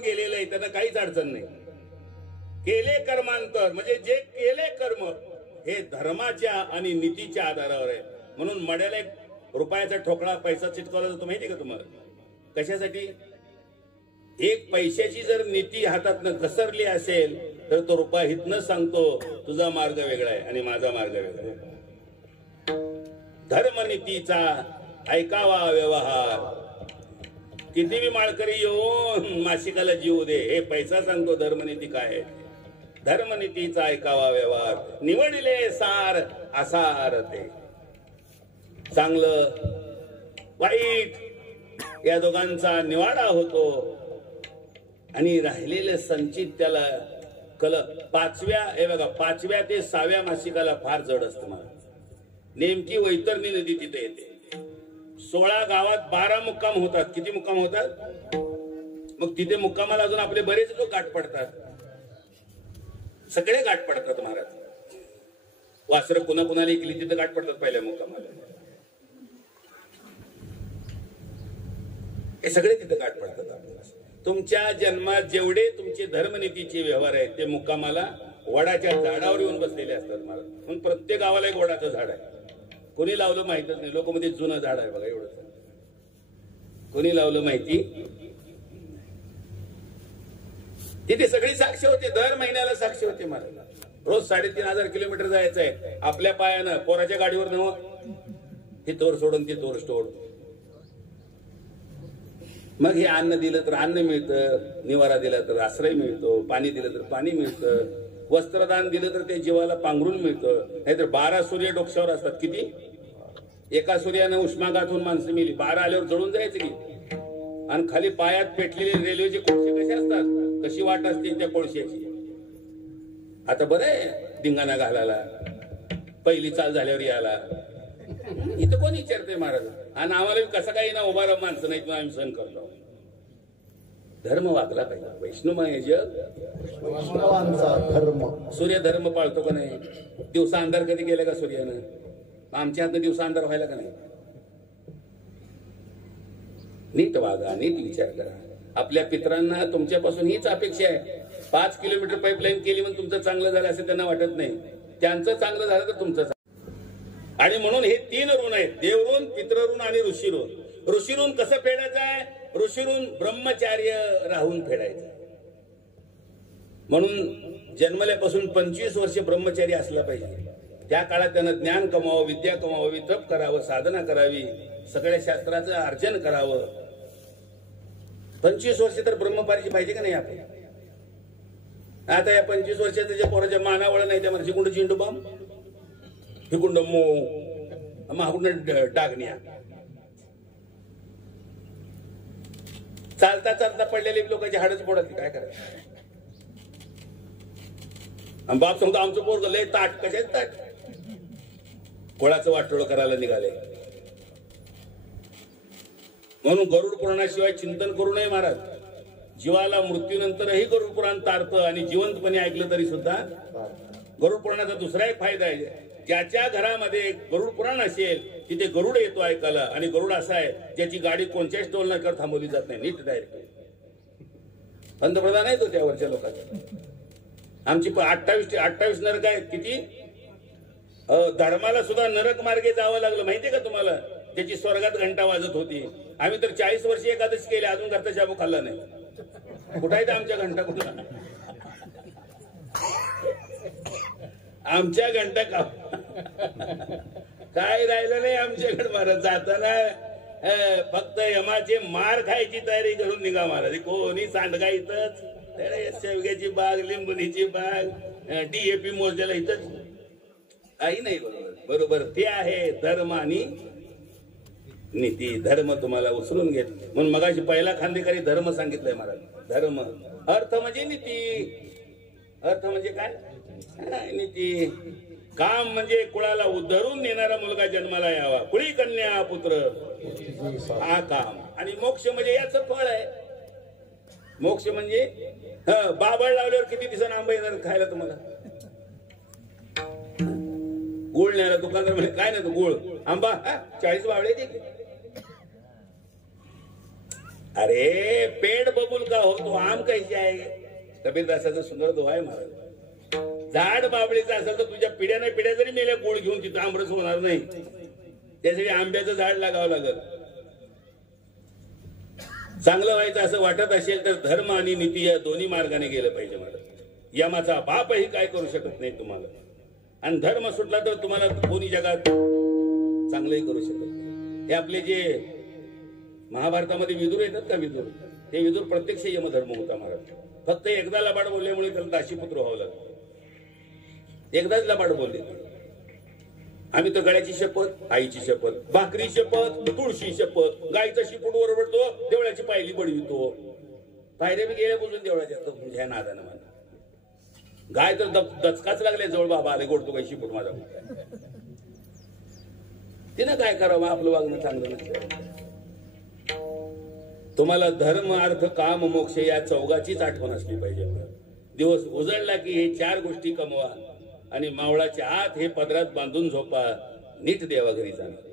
केले त्यांना काहीच अडचण नाही. केले कर्मांतर म्हणजे जे केले कर्म हे धर्माच्या आणि नीतीच्या आधारावर आहे. म्हणून मड्याला 1 रुपयाचा ठोकळा पैसा चिटकवला जातो माहिती का तुम्हाला? कशासाठी? 1 पैशाची जर नीती हातातनं घसरली असेल तर तो रुपया हितनं सांगतो तुझा मार्ग वेगळा आहे आणि माझा मार्ग वेगळा आहे. धर्मनीतीचा ऐकावा व्यवहार. किती बी माळकरी येऊन मासिकाला जीव दे, हे पैसा सांगतो धर्मनीती काय आहे. धर्मनीतीचा ऐकावा व्यवहार. निवडले सार असार ते. चांगलं वाईट या दोघांचा निवाडा होतो आणि राहिलेले संचित त्याला पाचव्या ते 6व्या मासिकाला फार जड असतं मला. नेमकी वैतरणी नदी तिथे येते. 16 गावात 12 मुक्काम होतात. किती मुक्काम होतात? मग तिथे मुक्कामाला अजून आपले बरेच लोक गाठ पडतात. सगळे गाठ पडतात महाराज. वासरं कुणाला इकली तिथे गाठ पडतात पहिल्या मुक्कामाला. हे सगळे तिथे गाठ पडतात आपल्याला. तुमच्या जन्मात जेवढे तुमचे धर्मनीतीचे व्यवहार आहेत ते मुक्कामाला वडाच्या झाडावर येऊन बसलेले असतात महाराज. म्हणून प्रत्येक गावाला एक वडाचं झाड आहे. कोणी लावलं माहितच नाही. लोक मध्ये जुनं झाड आहे बघा एवढं. कोणी लावलं माहिती. तिथे सगळी साक्ष होते. दर महिन्याला साक्ष होते महाराज. रोज 3,500 किलोमीटर जायचं आहे आपल्या पायानं. पोराच्या गाडीवर नव हे तोर सोडून ती तोर सोड. मग हे अन्न दिलं तर अन्न मिळतं, निवारा दिला तर आश्रय मिळतो, पाणी दिलं तर पाणी मिळतं, वस्त्रदान दिलं तर ते जीवाला पांघरून मिळतं. नाहीतर 12 सूर्य डोक्यावर असतात. किती? एका सूर्यानं उष्माघात होऊन माणसं मिली. 12 आल्यावर जळून जायचं की. आणि खाली पायात पेटलेले रेल्वेचे कोळसे कसे असतात, कशी वाट असते त्या कोळशाची. आता बरं आहे धिंगाणा घालायला, पहिली चाल झाल्यावर यायला. इथं कोण विचारतंय महाराज. आणि आम्हाला कसं काही ना उभा राहा माणसं नाही आम्ही सहन करतो. धर्म वागला पाहिजे. वैष्णवमय जग धर्म. सूर्य धर्म पाळतो का नाही? दिवसा अंधार कधी गेला का सूर्यानं? आमच्या हातनं दिवसा अंधार व्हायला का नाही? नीट वागा, नीट विचार करा. आपल्या पितरांना तुमच्यापासून हीच अपेक्षा आहे. 5 किलोमीटर पाईपलाईन केली म्हणून तुमचं चांगलं झालं असं त्यांना वाटत नाही. त्यांचं चांगलं झालं तर तुमचं. आणि म्हणून हे 3 ऋण आहेत. देवऋण, पितृऋण आणि ऋषीऋण. ऋषीऋण कसं फेडायचं आहे? ऋषीऋण ब्रह्मचार्य राहून फेडायचं. म्हणून जन्मल्यापासून 25 वर्ष ब्रह्मचारी असला पाहिजे. त्या काळात त्यानं ज्ञान कमावं, विद्या कमावी, तप करावं, साधना करावी, सगळ्या शास्त्राचं अर्जन करावं. 25 वर्ष तर ब्रह्मपारशी पाहिजे का नाही आपण? आता या 25 वर्षाचं जे पोराच्या मानावळ नाही त्या म्हणजे कुंड चिंडू बाम, हिकुंड मो, महाकुंड डागण्या. चालता चालता पडलेले लोकांची हाडच फोडत. काय करायचं? बाप सांगतो आमचं पोरग लय ताट. कशाच ताट? कोळाचं वाटोळ करायला निघाले. म्हणून गरुड पुराणाशिवाय चिंतन करू नये महाराज. जीवाला मृत्यूनंतरही गरुड पुराण तारतं आणि जिवंतपणे ऐकलं तरी सुद्धा. गरुड पुराणाचा दुसरा एक फायदा आहे. ज्याच्या घरामध्ये गरुड पुराण असेल तिथे गरुड येतो ऐकायला. आणि गरुड असा आहे ज्याची गाडी कोणत्याच टोल नाक्यावर थांबवली जात नाही. नीट डायरेक्ट पंतप्रधान आहे तो त्यावरच्या लोकांचा. आमची 28 नरक आहेत. किती? धर्माला सुद्धा नरक मार्गे जावं लागलं माहितीये का तुम्हाला? त्याची स्वर्गात घंटा वाजत होती. आम्ही तर 40 वर्ष एकादशी केली, अजून घरचा शाबू खाल्ला नाही. कुठं आहे आमच्या घंटा? कुठं आमच्या घंटा का काय राहिलं नाही आमच्याकडे महाराज. जाताना फक्त यमाचे मार खायची तयारी करून निघा महाराज. कोणी सांडगा इथंच, शेवग्याची बाग, लिंबुनीची बाग, DAP मोजलेला इथंच काही नाही. बरोबर ते आहे धर्म आणि नीती. धर्म तुम्हाला उचलून घेत. म्हणून मगाशी पहिला खांदेकरी धर्म सांगितलंय महाराज. धर्म अर्थ म्हणजे नीती. अर्थ म्हणजे काय? नीती. काम म्हणजे कुळाला उद्धरून नेणारा मुलगा जन्माला यावा. कुळी कन्या पुत्र हा काम. आणि मोक्ष म्हणजे याचं फळ आहे. मोक्ष म्हणजे बाबळ लावल्यावर किती दिवसांना आंबा येणार खायला तुम्हाला? गुळ न्यायला दुकानदार म्हणजे काय नाही गुळ आंबा 40 बावळे दे. अरे पेट बबूल का होतो आम कैसे आहे? कबीरदासाचा सुंदर दोहा आहे महाराज. झाड बाबळीचं असेल तर तुझ्या पिढ्या नाही पिढ्या जरी मेल्या गोड घेऊन तिथं आंबरस होणार नाही. त्यासाठी आंब्याचं झाड लागावं लागल. चांगलं व्हायचं असं वाटत असेल तर धर्म आणि नीती या दोन्ही मार्गाने गेलं पाहिजे महाराज. यमाचा बापही काय करू शकत नाही तुम्हाला. आणि धर्म सुटला तर तुम्हाला कोणी जगात चांगलंही करू शकत नाही. हे आपले जे महाभारतामध्ये विदुर येतात का, विदुर, हे विदुर प्रत्यक्ष यमधर्म होता महाराज. फक्त एकदा लबाड बोलल्यामुळे त्याला दाशीपुत्र व्हावं लागलं. एकदाच लबाड बोलले. आम्ही तर गळ्याची शपथ, आईची शपथ, भाकरी शपथ, तुळशी शपथ, गायचा शिपूट ओरडतो, देवळाची पायली बडवितो. पायऱ्या बी गेल्या बोलून देवळाच्या ह्या नादानं मला गाय तर दचकाच लागले. जवळ बाबा आले, गोडतो काही शिपूट माझा. तिनं काय करावं, आपलं वागणं चांगलं नसतं. तुम्हाला धर्म अर्थ काम मोक्ष या चौघाचीच आठवण असली पाहिजे. दिवस उजळला की हे 4 गोष्टी कमवा आणि मावळाच्या आत हे पदरात बांधून झोपा. नीट देवा घरी जाणार.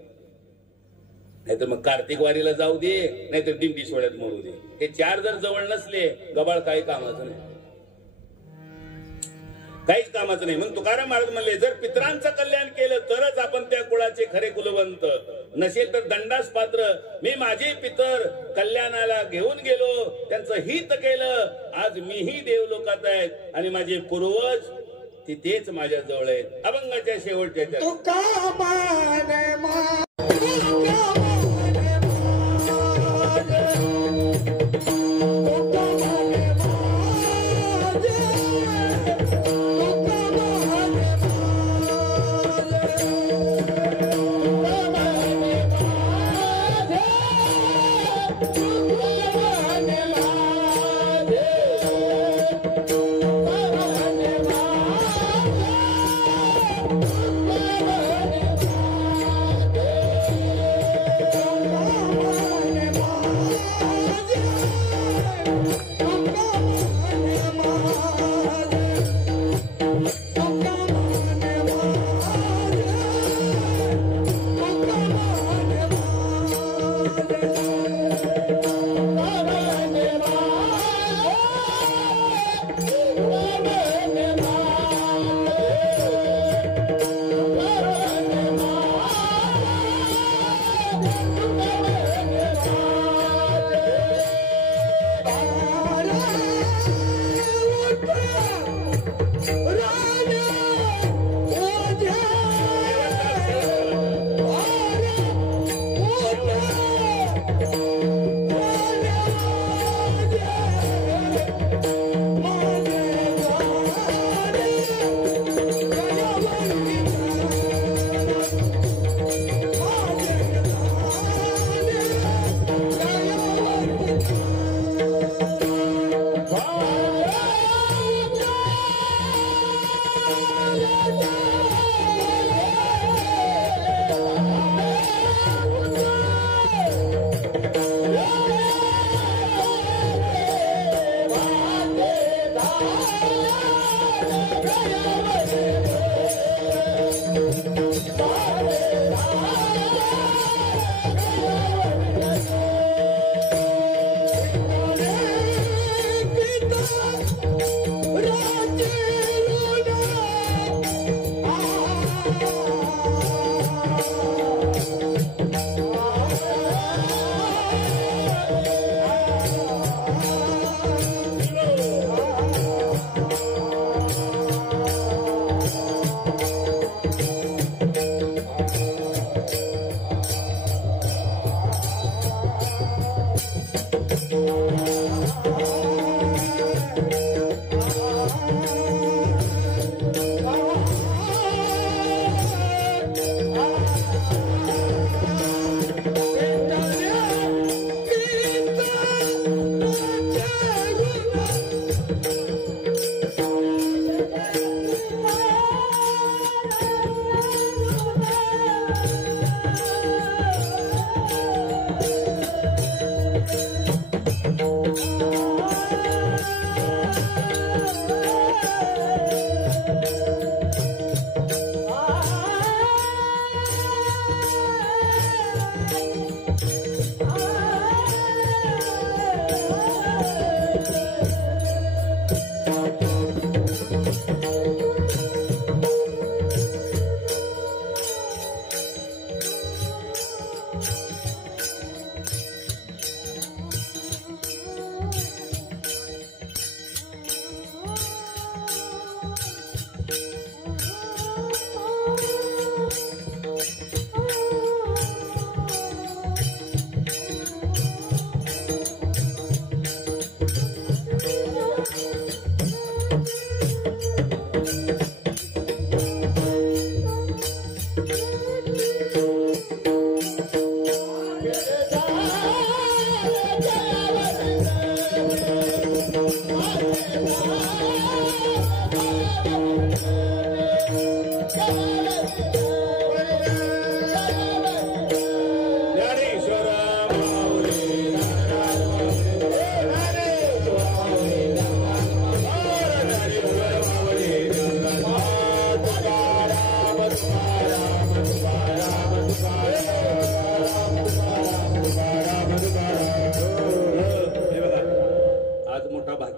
नाहीतर मग कार्तिक वारीला जाऊ दे, नाहीतर दिंडी सोहळ्यात मोडू दे. हे 4 जर जवळ नसले, गबाळ काही कामाचं नाही, काहीच कामाचं नाही. म्हणून तुकाराम महाराज म्हणले, जर पितरांचं कल्याण केलं तरच आपण त्या कुळाचे खरे कुलवंत. नसेल तर दंडास पात्र. मी माझे पितर कल्याणाला घेऊन गेलो, त्यांचं हित केलं. आज मीही देवलोकात आहेत आणि माझे पूर्वज तिथेच माझ्या जवळ आहेत. अभंगाच्या शेवटच्या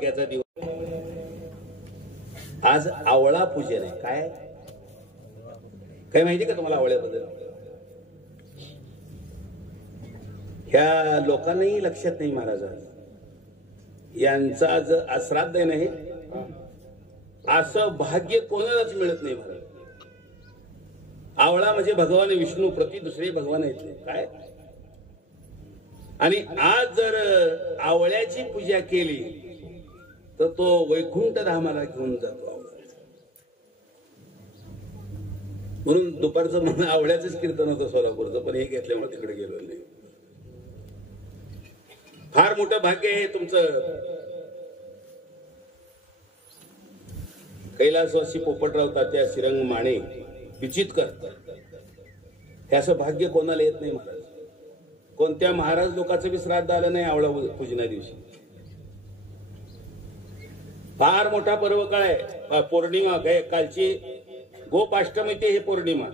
भाग्याचा दिवस. आज आवळा पूजन आहे. काय माहिती का तुम्हाला आवळ्याबद्दल? ह्या लोकांनाही लक्षात नाही महाराज. यांचा आज श्राद्ध आहे नाही, असं भाग्य कोणालाच मिळत नाही महाराज. आवळा म्हणजे भगवान विष्णू प्रति दुसरे भगवान आहेत काय. आणि आज जर आवळ्याची पूजा केली तर तो वैकुंठ धामाला घेऊन जातो आवळा. म्हणून दुपारचं म्हणून आवळ्याचंच कीर्तन होतं सोलापूरचं, पण हे घेतल्यामुळे तिकडे गेलो नाही. फार मोठं भाग्य आहे तुमचं. कैलासवासी पोपटराव तात्या श्रीरंग माने विचितकर, हे असं भाग्य कोणाला येत नाही महाराज. कोणत्या महाराज लोकांचं बी श्राद्ध आलं नाही आवळा पूजना दिवशी. फार मोठा पर्व काळ आहे. पौर्णिमा काय कालची गोपाष्टमी ते हे पौर्णिमा.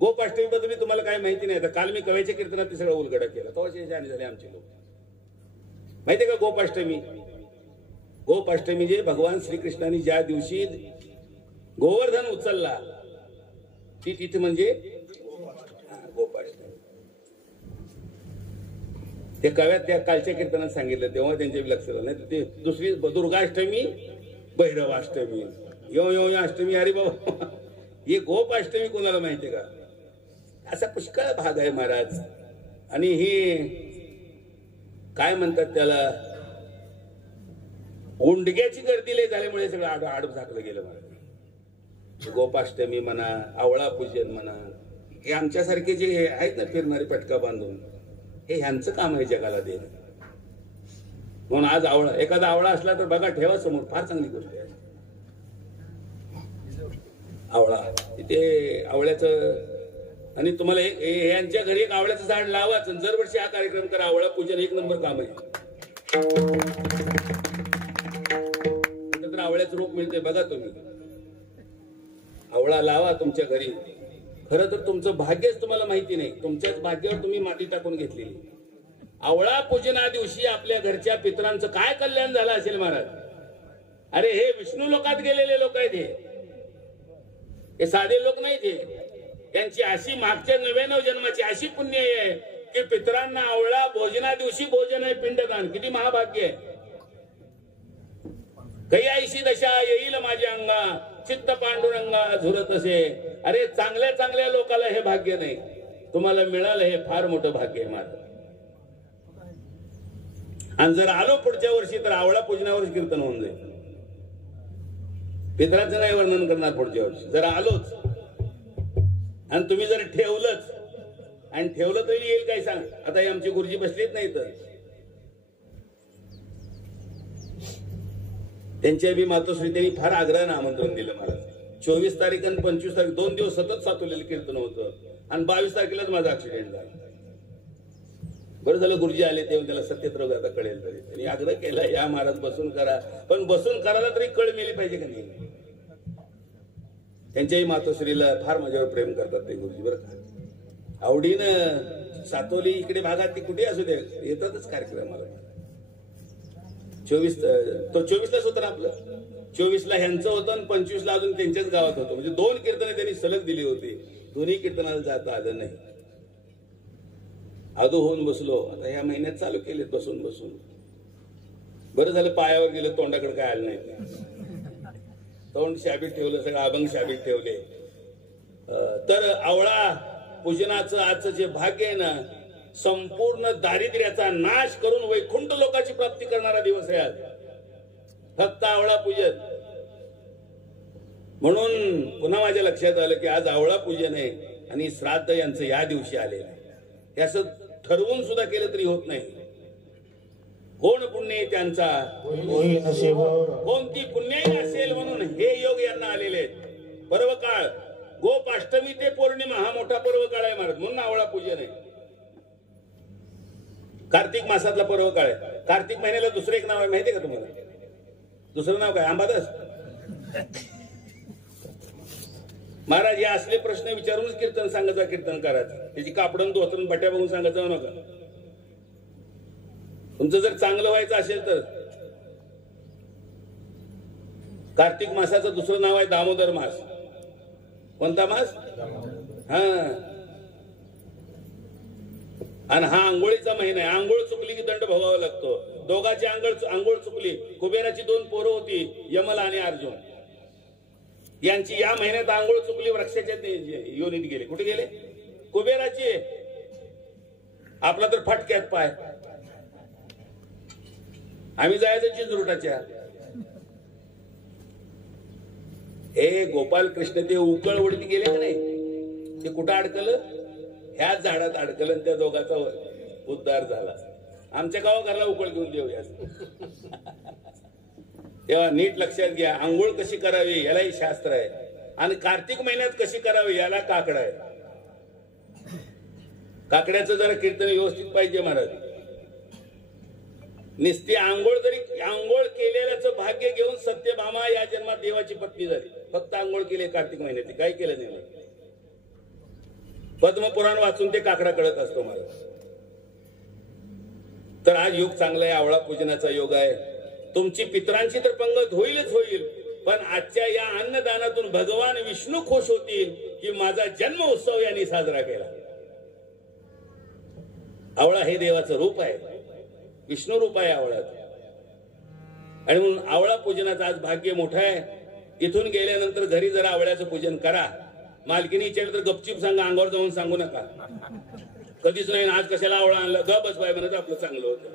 गोपाष्टमी बद्दल तुम्हाला काय माहिती नाही. तर काल मी कव्याच्या कीर्तनात ते सगळं उलगडा केला. तेव्हा जाणे झाले आमचे लोक. माहितीये का गोपाष्टमी? गोपाष्टमी जे भगवान श्रीकृष्णाने ज्या दिवशी गोवर्धन उचलला ती तिथे म्हणजे गोपाष्टमी. ते कव्यात त्या कालच्या कीर्तनात सांगितलं तेव्हा त्यांच्या लक्षात नाही. ते दुसरी दुर्गाष्टमी, भैरवाष्टमी, यो यो अष्टमी. अरे बाबा, हे गोपाष्टमी कोणाला माहितीये का? असा पुष्कळ भाग आहे महाराज. आणि हे काय म्हणतात त्याला, उंडग्याची गर्दी लय झाल्यामुळे सगळं आडप झाकलं गेलं महाराज. गोपाष्टमी म्हणा, आवळा पूजन म्हणा, हे आमच्यासारखे जे आहेत ना फिरणारे पटका बांधून, हे ह्यांचं काम आहे जगाला देणं. म्हणून आज आवळा, एखादा आवळा असला तर बघा ठेवा समोर, फार चांगली गोष्ट आहे. आवळा तिथे आवळ्याचं. आणि तुम्हाला यांच्या घरी एक आवळ्याचं झाड लावायचं. दरवर्षी हा कार्यक्रम करा. आवळा पूजन एक नंबर काम आहे. आवळ्याचं रोप मिळते बघा तुम्ही. आवळा लावा तुमच्या घरी. खरं तर तुमचं भाग्यच तुम्हाला माहिती नाही. तुमच्याच भाग्यावर तुम्ही माती टाकून घेतलेली. आवळा पूजना दिवशी आपल्या घरच्या पितरांचं काय कल्याण झालं असेल महाराज. अरे हे विष्णू लोकात गेलेले लोक आहेत. हे साधे लोक नाही. ते त्यांची अशी मागच्या 99 जन्माची अशी पुण्य आहे की पितरांना आवळा भोजना दिवशी भोजन आहे, पिंडदान. किती महाभाग्य आहे. कैयाईशी दशा येईल माझ्या अंगा, चित्त पांडुरंगा झुरत असे. अरे चांगल्या चांगल्या लोकांना हे भाग्य नाही. तुम्हाला मिळालं हे फार मोठं भाग्य आहे माझं. आणि जर आलो पुढच्या वर्षी तर आवळा पूजनावरच कीर्तन होऊन जाईल. पितराचं नाही वर्णन करणार पुढच्या वर्षी. जर आलोच आणि तुम्ही जर ठेवलंच, आणि ठेवलं तरी येईल काय सांग. आता हे आमची गुरुजी बसलीच नाही तर त्यांच्या बी मातोश्री त्यांनी फार आग्रहानं आमंत्रण दिलं मला. 24 तारीख आणि 25 तारीख 2 दिवस सतत सातवलेलं कीर्तन होतं. आणि 22 तारखेलाच माझा ऍक्सिडेंट झाला. बरं झालं गुरुजी आले तेव्हा त्याला सत्यत्र आता कळेल. तरी त्यांनी आग्रह केला या महाराज बसून करा. पण बसून करायला तरी कळ मिळली पाहिजे का नाही. त्यांच्याही मातोश्रीला फार माझ्यावर प्रेम करतात ते गुरुजी. बरं का आवडीनं सातवली इकडे भागात ती कुठे असू दे येतातच कार्यक्रमाला. 24लाच होतं ना आपलं. 24ला ह्यांचं होतं आणि 25ला अजून त्यांच्याच गावात होतं. म्हणजे 2 कीर्तनं त्यांनी सलग दिली होती. दोन्ही कीर्तनाला जाता आलं नाही. आदो होऊन बसलो. आता ह्या महिन्यात चालू केलेत बसून बसून. बरं झालं पायावर गेलं, तोंडाकडे काय आलं नाही. तोंड शाबीत ठेवलं, सगळं अभंग शाबीत ठेवले. तर आवळा पूजनाचं आजचं जे भाग्य आहे ना, संपूर्ण दारिद्र्याचा नाश करून वैकुंठ लोकांची प्राप्ती करणारा दिवस आहे आज. फक्त आवळा पूजन. म्हणून पुन्हा माझ्या लक्षात आलं की आज आवळा पूजन आहे आणि श्राद्ध यांचं या दिवशी आलेलं आहे. हे असं ठरवून सुद्धा केलं तरी होत नाही. कोण पुण्य त्यांचा कोणती पुण्याई असेल म्हणून हे योग यांना आलेले आहेत. पर्व काळ गोपाष्टमी ते पौर्णिमा हा मोठा पर्व काळ आहे महाराज. म्हणून आवळा पूजन आहे. कार्तिक मासातला पर्व काळ आहे. कार्तिक महिन्याला दुसरं एक नाव आहे माहितीये का तुम्हाला? दुसरं नाव काय? अंबादास. महाराज या असले प्रश्न विचारूनच कीर्तन सांगायचा, कीर्तन करायचं. त्याची कापडून धोतरून बट्या बघून सांगायचं नका. तुमचं जर चांगलं व्हायचं असेल तर कार्तिक मासाचं दुसरं नाव आहे दामोदर मास. कोणता मास? हा. आणि हा आंघोळीचा महिना आहे. आंघोळ चुकली की दंड भोगावा लागतो. दोघांची आंघोळ चुकली. कुबेराची 2 पोरं होती, यमल आणि अर्जुन. यांची या महिन्यात आंघोळ चुकली, वृक्षाच्या योनीत गेले. कुठे गेले? कुबेराची. आपला तर फटक्यात पाय. आम्ही जायचं चिंचरुटाच्या. हे गोपाल कृष्ण ते उकळ उडीत गेले का नाही, ते कुठं अडकलं? ह्याच झाडात अडकलं आणि त्या दोघांचा उद्धार झाला. आमच्या गावाघरला उकळ घेऊन देऊया. तेव्हा नीट लक्षात घ्या, आंघोळ कशी करावी यालाही शास्त्र आहे, आणि कार्तिक महिन्यात कशी करावी याला काकडा आहे. काकड्याचं जरा कीर्तन व्यवस्थित पाहिजे महाराज. निस्ती आंघोळ केलेल्याचं भाग्य घेऊन सत्यभामा या जन्मात देवाची पत्नी झाली. फक्त आंघोळ केली कार्तिक महिन्यात, काही केलं नाही. पद्मपुराण वाचून ते काकडा कळत असतो महाराज. तर आज योग चांगला आहे, आवळा पूजनाचा योग आहे. तुमची पितरांची तर पंगत होईलच होईल, पण आजच्या या अन्नदानातून भगवान विष्णू खुश होतील की माझा जन्म उत्सव यांनी साजरा केला. आवळा हे देवाचं रूप आहे, विष्णू रूप आहे आवळाचं. आणि म्हणून आवळा पूजनाचं आज भाग्य मोठं आहे. इथून गेल्यानंतर घरी जरा आवळ्याचं पूजन करा. मालकीनी विचारलं तर गपचूप सांगा, अंगावर जाऊन सांगू नका. कधीच नाही आज कशाला आवळा आणला, ग बस बाय म्हणत आपलं चांगलं होतं.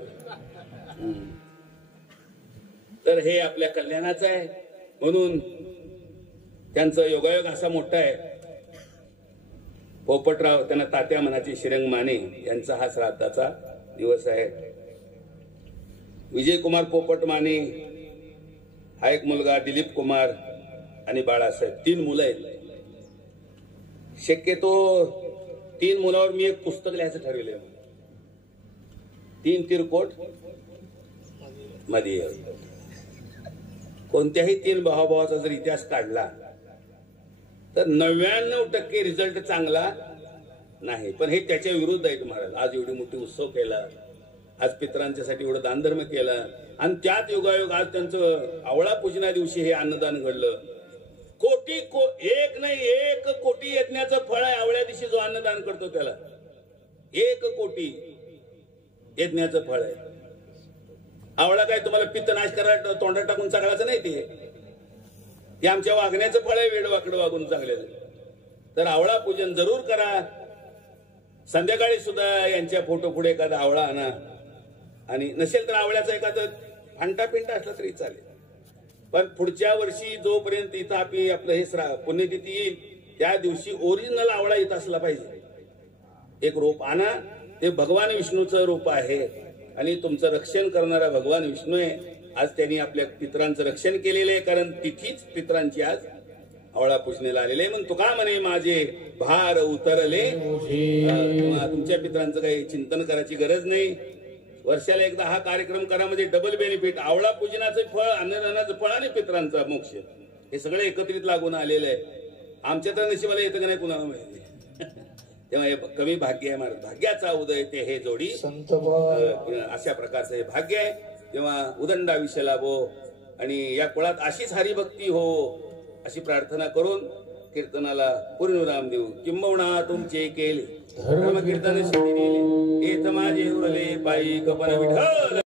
तर हे आपल्या कल्याणाचं आहे. म्हणून त्यांचं योगायोग असा मोठा आहे. पोपटराव, त्यांना तात्या मनाचे श्रीरंग माने यांचा हा श्राद्धाचा दिवस आहे. विजयकुमार पोपट माने हा एक मुलगा, दिलीप कुमार आणि बाळासाहेब, 3 मुलं आहेत. शक्यतो 3 मुलावर मी एक पुस्तक लिहायचं ठरवलं. 3 तिरकोट मध्ये कोणत्याही 3 भावाभावाचा जर इतिहास काढला तर 99% रिझल्ट चांगला नाही. पण हे त्याच्या विरुद्ध आहे महाराज. आज एवढी मोठी उत्सव केला, आज पितरांच्यासाठी एवढं दानधर्म केला, आणि त्यात योगायोग आज त्यांचं आवळा पूजना दिवशी हे अन्नदान घडलं. एक कोटी यज्ञाचं फळ आहे आवळ्या दिवशी जो अन्नदान करतो त्याला. 1 कोटी यज्ञाचं फळ आहे. आवळा काय तुम्हाला पित्तनाश करायला तोंडात टाकून चांगलाचं नाही, ते आमच्या वागण्याचं फळ आहे, वेडवाकडं वागून चांगले. तर आवळा पूजन जरूर करा. संध्याकाळी सुद्धा यांच्या फोटो पुढे एखादा आवळा आणा, आणि नसेल तर आवळ्याचा एखादा फांटा पिंटा असला तरी चालेल. पण पुढच्या वर्षी जोपर्यंत इथं आपलं हे पुण्यतिथी येईल त्या दिवशी ओरिजिनल आवळा इथं असला पाहिजे. एक रोप आणा, ते भगवान विष्णूचं रूप आहे, आणि तुमचं रक्षण करणारा भगवान विष्णू आहे. आज त्यांनी आपल्या पितरांचं रक्षण केलेलं आहे, कारण तिथीच पितरांची आज आवळा पूजनेला आलेले. म्हणून तुका म्हणे माझे भार उतरले. तुमच्या पितरांचं काही चिंतन करायची गरज नाही. वर्षाला एकदा हा कार्यक्रम करा, म्हणजे डबल बेनिफिट. आवळा पूजनाचं फळ, अन्नदानाचं फळ आणि पितरांचा मोक्ष, हे सगळं एकत्रित लागून आलेलं आहे. आमच्या तर नशिबाला येतं का नाही कुणाला माहिती. तेव्हा हे कमी भाग्य आहे महाराज. भाग्याचा उदय ते हे जोडी, अशा प्रकारचं हे भाग्य आहे. तेव्हा उदंडा विषय लाभो, आणि या कुळात अशीच हरिभक्ती हो अशी प्रार्थना करून कीर्तनाला पूर्णविराम देऊ. किंबहुना तुमचे केले धर्म कीर्तन माझे उरले पायी कपन विठ्ठल.